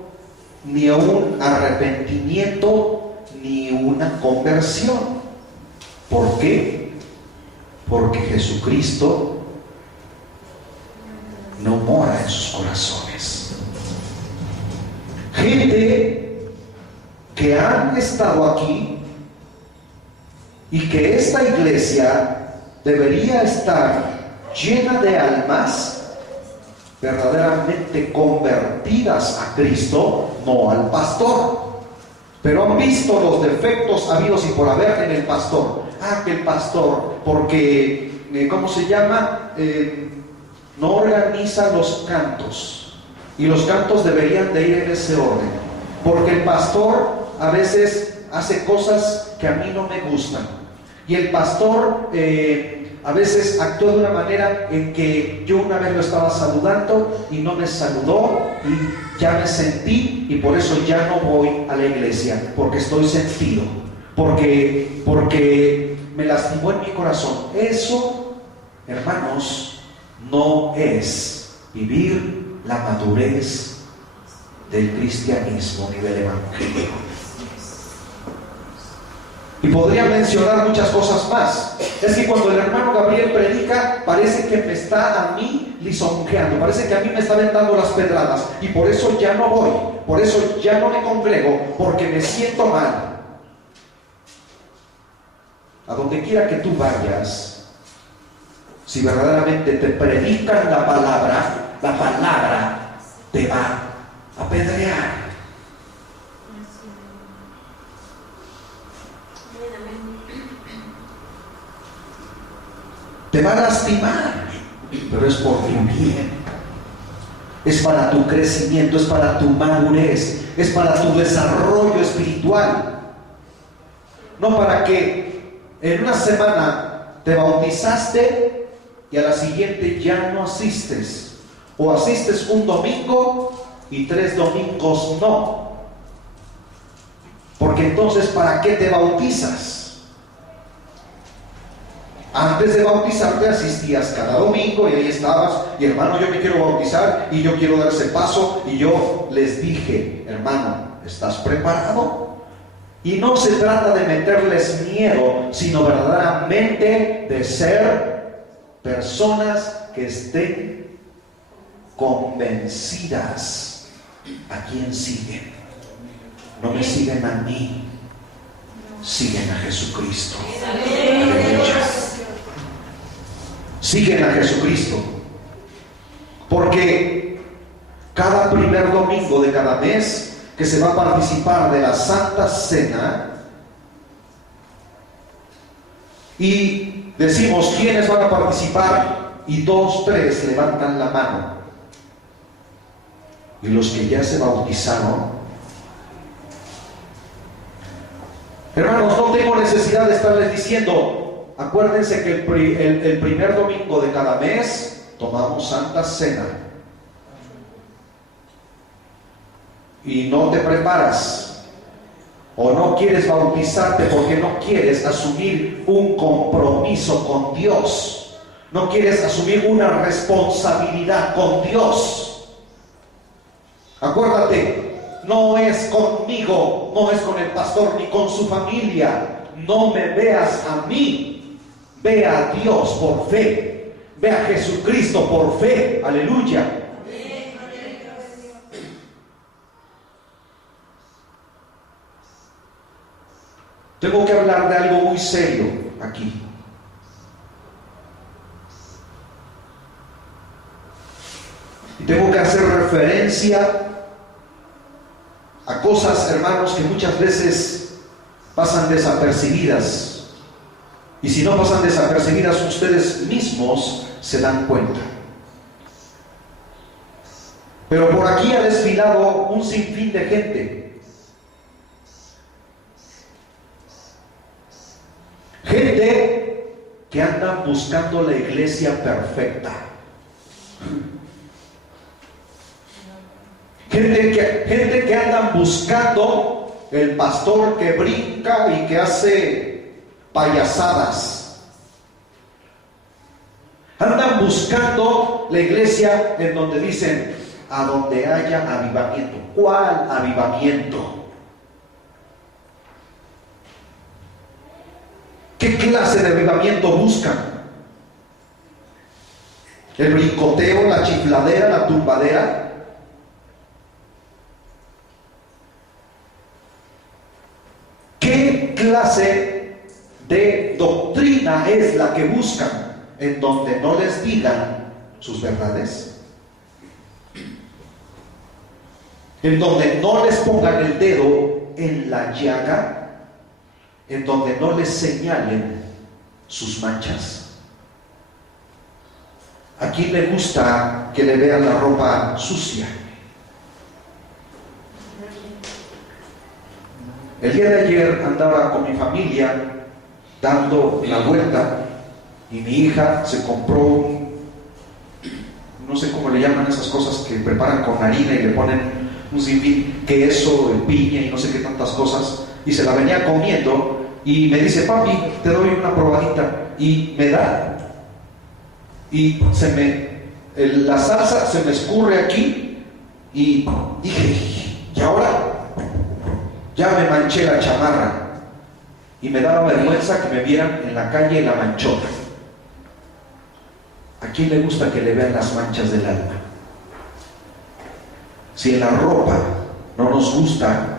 ni un arrepentimiento ni una conversión. ¿Por qué? Porque Jesucristo no mora en sus corazones. Gente que han estado aquí y que esta iglesia debería estar llena de almas verdaderamente convertidas a Cristo, no al pastor, pero han visto los defectos habidos y por haber en el pastor. Que el pastor, porque ¿cómo se llama? No organiza los cantos, y los cantos deberían de ir en ese orden, porque el pastor a veces hace cosas que a mí no me gustan, y el pastor a veces actúa de una manera en que yo una vez lo estaba saludando y no me saludó, y ya me sentí, y por eso ya no voy a la iglesia, porque estoy sentido, porque me lastimó en mi corazón. Eso, hermanos, no es vivir la madurez del cristianismo ni del evangelio. Y podría mencionar muchas cosas más. Es que cuando el hermano Gabriel predica, parece que me está a mí lisonjeando, parece que a mí me está aventando las pedradas, y por eso ya no voy, por eso ya no me congrego, porque me siento mal. A donde quiera que tú vayas, si verdaderamente te predican la palabra te va a apedrear. Te va a lastimar, pero es por tu bien. es para tu crecimiento, es para tu madurez, es para tu desarrollo espiritual. No para que en una semana te bautizaste y a la siguiente ya no asistes, o asistes un domingo y 3 domingos no. Porque entonces, ¿para qué te bautizas? Antes de bautizarte asistías cada domingo y ahí estabas, y hermano, yo me quiero bautizar y yo quiero dar ese paso, y yo les dije, hermano, ¿estás preparado? Y no se trata de meterles miedo, sino verdaderamente de ser personas que estén convencidas. ¿A quién siguen? No me siguen a mí, siguen a Jesucristo. Aleluya. Siguen a Jesucristo, porque cada primer domingo de cada mes que se va a participar de la Santa Cena, y decimos quiénes van a participar, y 2, 3 levantan la mano, y los que ya se bautizaron, hermanos, no tengo necesidad de estarles diciendo. Acuérdense que el primer domingo de cada mes tomamos Santa Cena. Y no te preparas o no quieres bautizarte porque no quieres asumir un compromiso con Dios, no quieres asumir una responsabilidad con Dios. Acuérdate, no es conmigo, no es con el pastor ni con su familia. No me veas a mí. Ve a Dios por fe. Ve a Jesucristo por fe. Aleluya. Tengo que hablar de algo muy serio aquí. Y tengo que hacer referencia a cosas, hermanos, que muchas veces pasan desapercibidas. Y si no pasan desapercibidas, ustedes mismos se dan cuenta. Pero por aquí ha desfilado un sinfín de gente. Gente que anda buscando la iglesia perfecta. Gente que andan buscando el pastor que brinca y que hace payasadas. Andan buscando la iglesia en donde dicen, a donde haya avivamiento. ¿Cuál avivamiento? ¿Qué clase de avivamiento buscan? ¿El brincoteo, la chifladera, la tumbadera? ¿Qué clase de doctrina es la que buscan, en donde no les digan sus verdades, en donde no les pongan el dedo en la llaga, en donde no les señalen sus manchas? ¿A quién le gusta que le vean la ropa sucia? El día de ayer andaba con mi familia dando la vuelta y mi hija se compró no sé cómo le llaman esas cosas que preparan con harina y le ponen un sinfín, queso, piña y no sé qué tantas cosas, y se la venía comiendo y me dice, papi, te doy una probadita, y me da, y la salsa se me escurre aquí, y dije, ¿y ahora? Ya me manché la chamarra. Y me daba vergüenza que me vieran en la calle la manchota. ¿A quién le gusta que le vean las manchas del alma? Si en la ropa no nos gusta,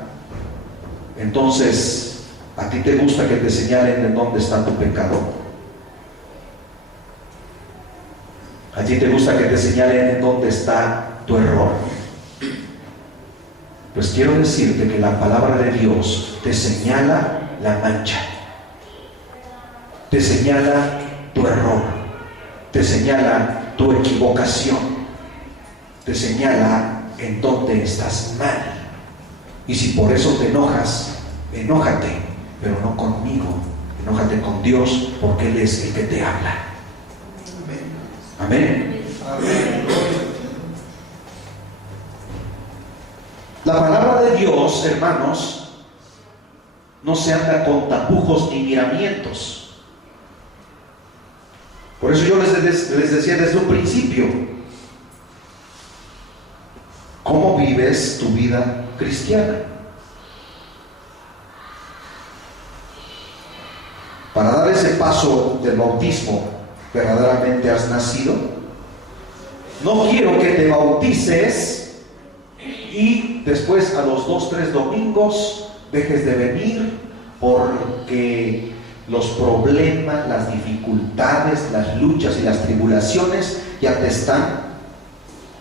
entonces ¿a ti te gusta que te señalen en dónde está tu pecado? ¿A ti te gusta que te señalen en dónde está tu error? Pues quiero decirte que la palabra de Dios te señala la mancha, te señala tu error, te señala tu equivocación. te señala en dónde estás mal. Y si por eso te enojas, enójate, pero no conmigo, enójate con Dios, porque Él es el que te habla. Amén. Amén. La palabra de Dios, hermanos, no se anda con tapujos ni miramientos. Por eso yo les decía desde un principio, ¿cómo vives tu vida cristiana? Para dar ese paso del bautismo, ¿verdaderamente has nacido? No quiero que te bautices y después a los 2-3 domingos dejes de venir porque los problemas, las dificultades, las luchas y las tribulaciones ya te están.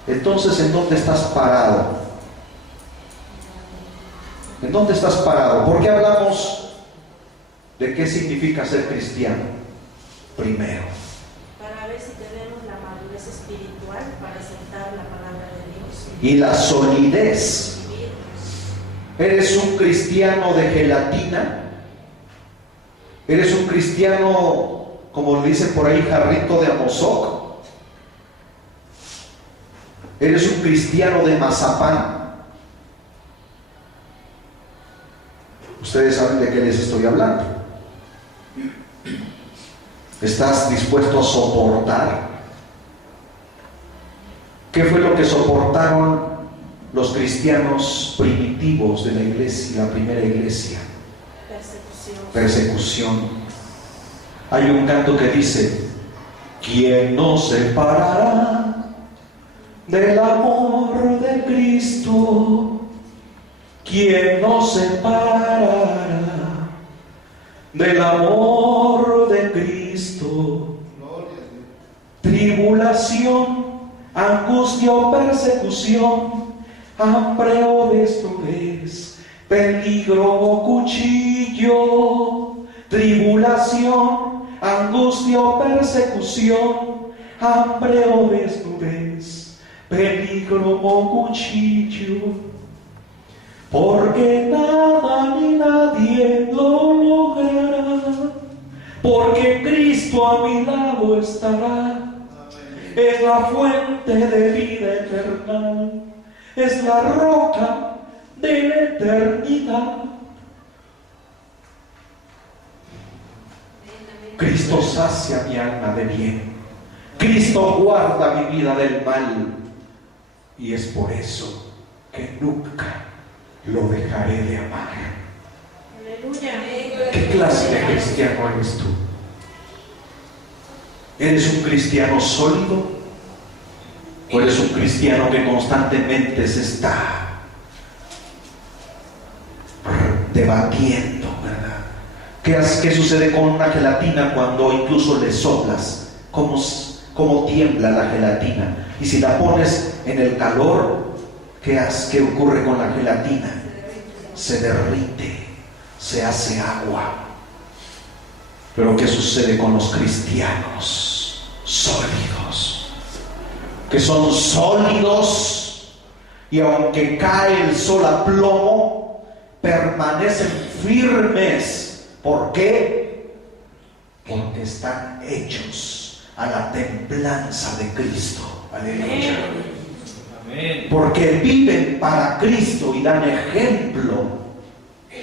Entonces, ¿en dónde estás parado? ¿En dónde estás parado? ¿Por qué hablamos de qué significa ser cristiano? Primero, para ver si tenemos la madurez espiritual para aceptar la palabra de Dios y la solidez. ¿Eres un cristiano de gelatina? ¿Eres un cristiano, como le dicen por ahí, jarrito de amozoc? ¿Eres un cristiano de mazapán? Ustedes saben de qué les estoy hablando. ¿Estás dispuesto a soportar? ¿Qué fue lo que soportaron los cristianos primitivos de la iglesia, la primera iglesia? Persecución. Hay un canto que dice: ¿quién nos separará del amor de Cristo? ¿Quién nos separará del amor de Cristo? Tribulación, angustia o persecución, hambre o desnudez, peligro o cuchillo, tribulación, angustia o persecución, hambre o desnudez, peligro o cuchillo. Porque nada ni nadie lo logrará, porque Cristo a mi lado estará. Es la fuente de vida eterna, es la roca de la eternidad. Cristo sacia mi alma de bien, Cristo guarda mi vida del mal, y es por eso que nunca lo dejaré de amar. Aleluya. ¿Qué clase de cristiano eres tú? ¿Eres un cristiano sólido? ¿O eres un cristiano que constantemente se está debatiendo, verdad? ¿Qué sucede con una gelatina cuando incluso le soplas? ¿Cómo tiembla la gelatina? Y si la pones en el calor, ¿qué ocurre con la gelatina? Se derrite, se hace agua. Pero ¿qué sucede con los cristianos sólidos? Que son sólidos y aunque cae el sol a plomo, permanecen firmes. ¿Por qué? Porque están hechos a la templanza de Cristo. Aleluya. Porque viven para Cristo y dan ejemplo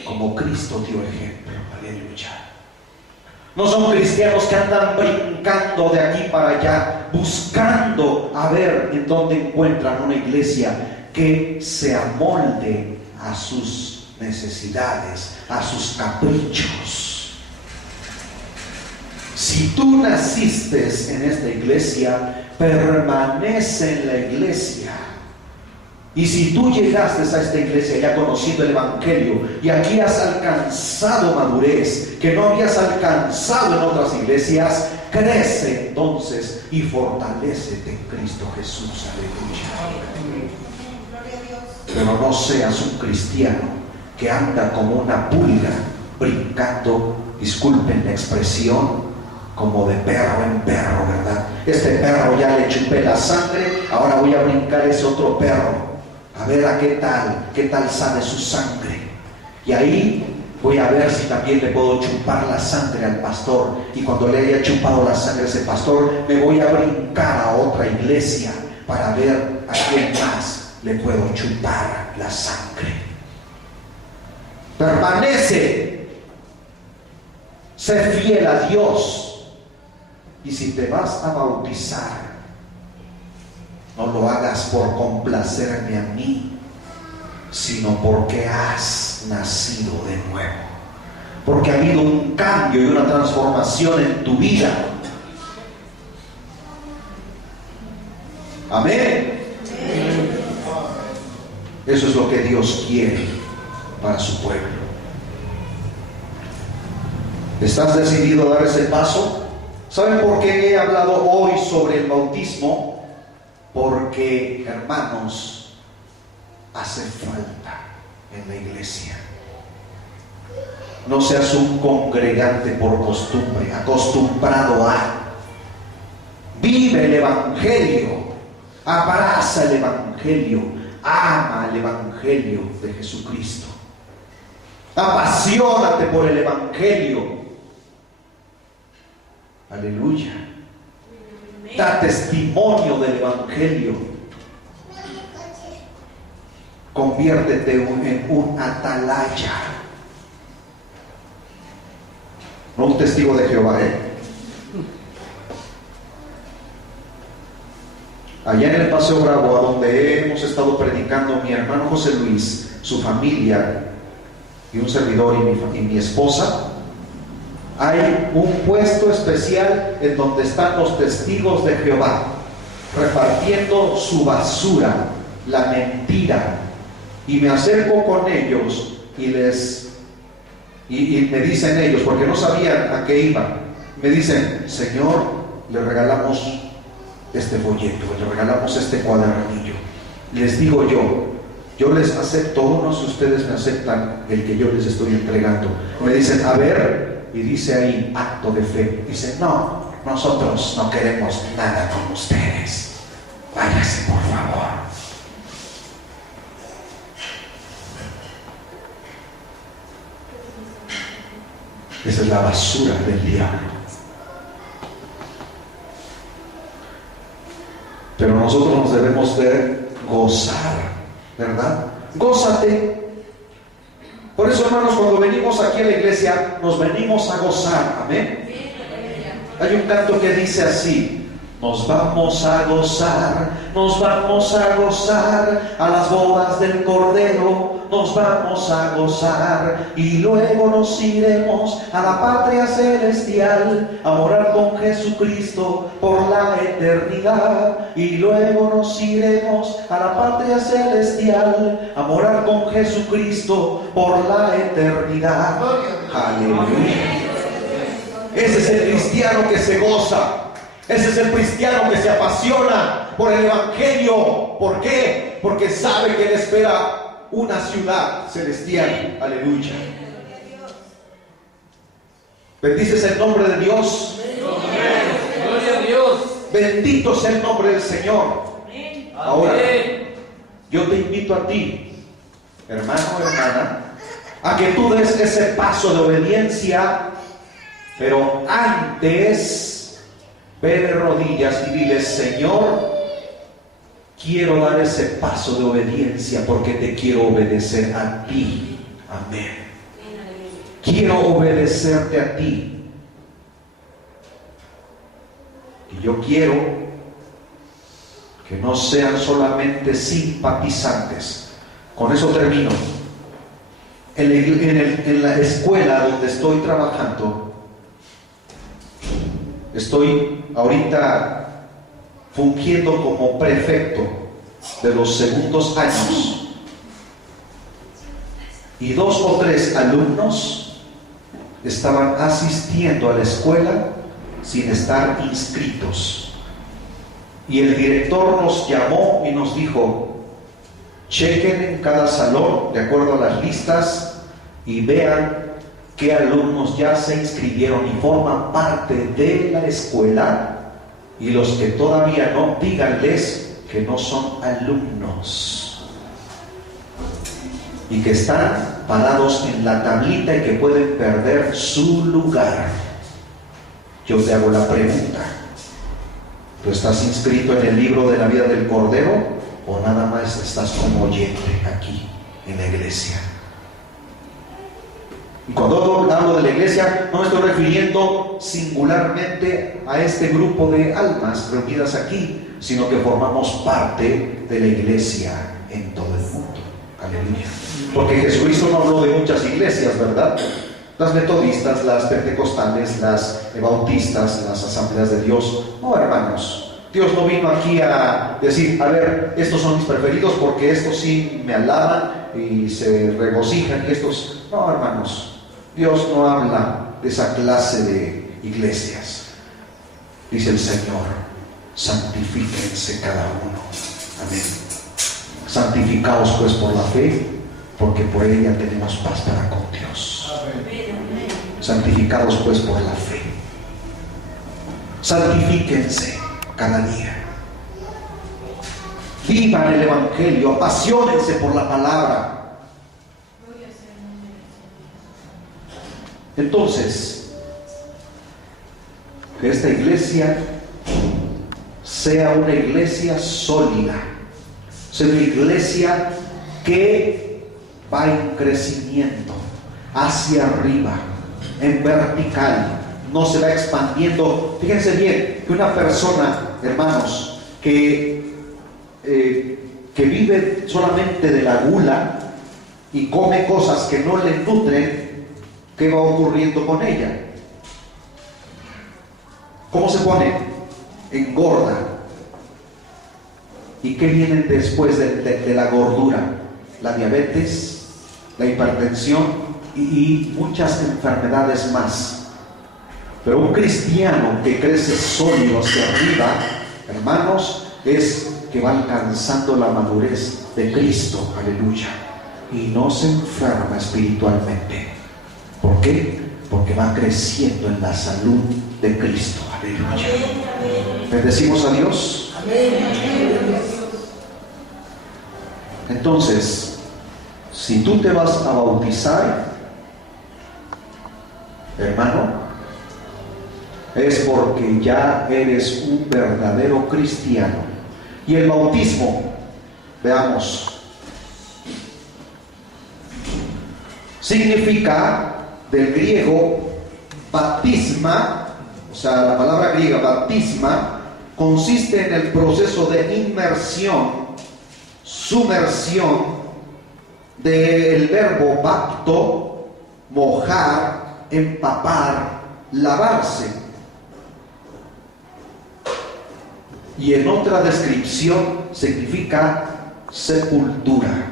como Cristo dio ejemplo. Aleluya. No son cristianos que andan brincando de aquí para allá, buscando a ver en dónde encuentran una iglesia que se amolde a sus necesidades, a sus caprichos. Si tú naciste en esta iglesia, permanece en la iglesia. Y si tú llegaste a esta iglesia ya conociendo el Evangelio y aquí has alcanzado madurez que no habías alcanzado en otras iglesias, crece entonces y fortalécete en Cristo Jesús. Aleluya. Pero no seas un cristiano que anda como una pulga brincando, disculpen la expresión, como de perro en perro, ¿verdad? Este perro ya le chupé la sangre, ahora voy a brincar ese otro perro, a ver a qué tal sabe su sangre. Y ahí voy a ver si también le puedo chupar la sangre al pastor. Y cuando le haya chupado la sangre a ese pastor, me voy a brincar a otra iglesia para ver a quién más le puedo chupar la sangre. Permanece, sé fiel a Dios. Y si te vas a bautizar, no lo hagas por complacerme a mí, sino porque has nacido de nuevo, porque ha habido un cambio y una transformación en tu vida. Amén. Eso es lo que Dios quiere para su pueblo. ¿Estás decidido a dar ese paso? ¿Saben por qué he hablado hoy sobre el bautismo? Porque, hermanos, hace falta en la iglesia. No seas un congregante por costumbre, acostumbrado a. Vive el Evangelio, abraza el Evangelio, ama el Evangelio de Jesucristo. Apasionate por el Evangelio. Aleluya. Da testimonio del Evangelio. Conviértete en un atalaya, no un testigo de Jehová, Allá en el Paseo Bravo, a donde hemos estado predicando mi hermano José Luis, su familia y un servidor y mi esposa, hay un puesto especial en donde están los testigos de Jehová repartiendo su basura, la mentira. Y me acerco con ellos y me dicen ellos, porque no sabían a qué iban, me dicen: Señor, le regalamos este folleto, le regalamos este cuadernillo. Les digo yo les acepto uno si ustedes me aceptan el que yo les estoy entregando. Me dicen: a ver, y dice ahí acto de fe. Dice: no, nosotros no queremos nada con ustedes, váyase por favor. Esa es la basura del diablo. Pero nosotros nos debemos de gozar, ¿verdad? Gózate. Por eso, hermanos, cuando venimos aquí a la iglesia, nos venimos a gozar. Amén. Hay un canto que dice así: nos vamos a gozar, nos vamos a gozar a las bodas del Cordero, nos vamos a gozar y luego nos iremos a la patria celestial a morar con Jesucristo por la eternidad. Y luego nos iremos a la patria celestial a morar con Jesucristo por la eternidad. Aleluya. Ese es el cristiano que se goza. Ese es el cristiano que se apasiona por el Evangelio. ¿Por qué? Porque sabe que le espera una ciudad celestial. Aleluya. ¿Bendices el nombre de Dios? Gloria a Dios. Bendito sea el nombre del Señor. Ahora, yo te invito a ti, hermano o hermana, a que tú des ese paso de obediencia. Pero antes, ve de rodillas y dile: Señor, quiero dar ese paso de obediencia porque te quiero obedecer a ti. Amén. Quiero obedecerte a ti. Y yo quiero que no sean solamente simpatizantes. Con eso termino. En la escuela donde estoy trabajando, estoy ahorita fungiendo como prefecto de los segundos años, y 2 o 3 alumnos estaban asistiendo a la escuela sin estar inscritos, y el director nos llamó y nos dijo: chequen en cada salón de acuerdo a las listas y vean qué alumnos ya se inscribieron y forman parte de la escuela, Y los que todavía no, díganles que no son alumnos y que están parados en la tablita y que pueden perder su lugar. Yo te hago la pregunta: ¿tú estás inscrito en el libro de la vida del Cordero o nada más estás como oyente aquí en la iglesia? Y cuando hablo de la iglesia, no me estoy refiriendo singularmente a este grupo de almas reunidas aquí, sino que formamos parte de la iglesia en todo el mundo. Aleluya. Porque Jesucristo no habló de muchas iglesias, ¿verdad? Las metodistas, las pentecostales, las bautistas, las asambleas de Dios. No, hermanos, Dios no vino aquí a decir: a ver, estos son mis preferidos porque estos sí me alaban y se regocijan y estos... No, hermanos, Dios no habla de esa clase de iglesias. Dice el Señor: santifíquense cada uno. Amén. Santificaos pues por la fe, porque por ella tenemos paz para con Dios. Santificados pues por la fe. Santifíquense cada día. Vivan el Evangelio, apasionense por la palabra. Entonces, que esta iglesia sea una iglesia sólida, sea una iglesia que va en crecimiento, hacia arriba, en vertical, no se va expandiendo. Fíjense bien, que una persona, hermanos, que vive solamente de la gula y come cosas que no le nutren, ¿qué va ocurriendo con ella? ¿Cómo se pone? Engorda. ¿Y qué vienen después de la gordura? La diabetes, la hipertensión y muchas enfermedades más. Pero un cristiano que crece sólido hacia arriba, hermanos, es que va alcanzando la madurez de Cristo, aleluya, y no se enferma espiritualmente. ¿Por qué? Porque va creciendo en la salud de Cristo, aleluya. ¿Bendecimos a Dios? Entonces, si tú te vas a bautizar, hermano, es porque ya eres un verdadero cristiano. Y el bautismo, veamos, significa del griego baptisma, o sea, la palabra griega baptisma consiste en el proceso de inmersión, sumersión del verbo bapto, mojar, empapar, lavarse. Y en otra descripción significa sepultura.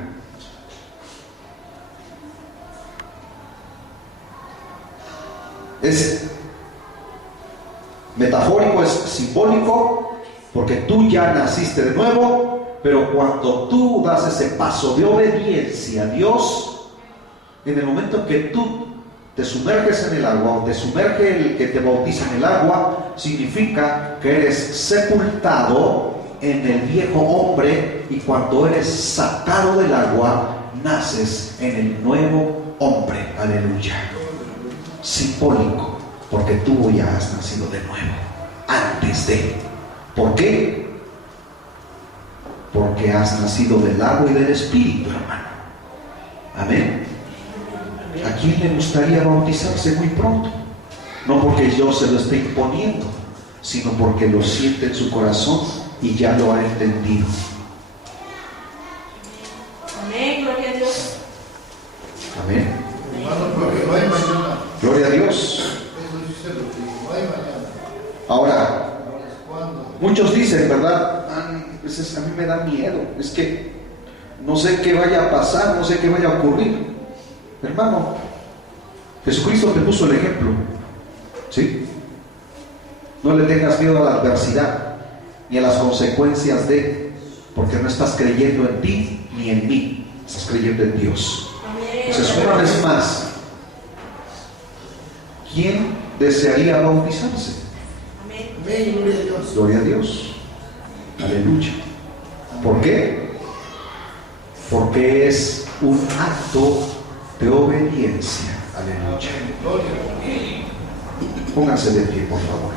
Es metafórico, es simbólico, porque tú ya naciste de nuevo, pero cuando tú das ese paso de obediencia a Dios, en el momento que tú te sumerges en el agua, o te sumerge el que te bautiza en el agua, significa que eres sepultado en el viejo hombre, y cuando eres sacado del agua, naces en el nuevo hombre, aleluya. Simbólico, porque tú ya has nacido de nuevo, antes de. ¿Por qué? Porque has nacido del agua y del Espíritu, hermano. Amén. ¿A quién le gustaría bautizarse muy pronto? No porque yo se lo esté imponiendo, sino porque lo siente en su corazón y ya lo ha entendido. Amén, gloria a Dios. Amén. Hermano, porque no hay mañana. Gloria a Dios. Eso dice lo que no hay mañana. Ahora, ¿Cuándo? muchos dicen, ¿verdad? A mí me da miedo, es que no sé qué vaya a pasar, no sé qué vaya a ocurrir. Hermano, Jesucristo te puso el ejemplo, ¿sí? No le tengas miedo a la adversidad ni a las consecuencias porque no estás creyendo en ti ni en mí, estás creyendo en Dios. Entonces, una vez más, ¿quién desearía bautizarse? Amén, gloria a Dios. Gloria a Dios. Aleluya. ¿Por qué? Porque es un acto de obediencia. Aleluya. Gloria a Dios. Pónganse de pie, por favor.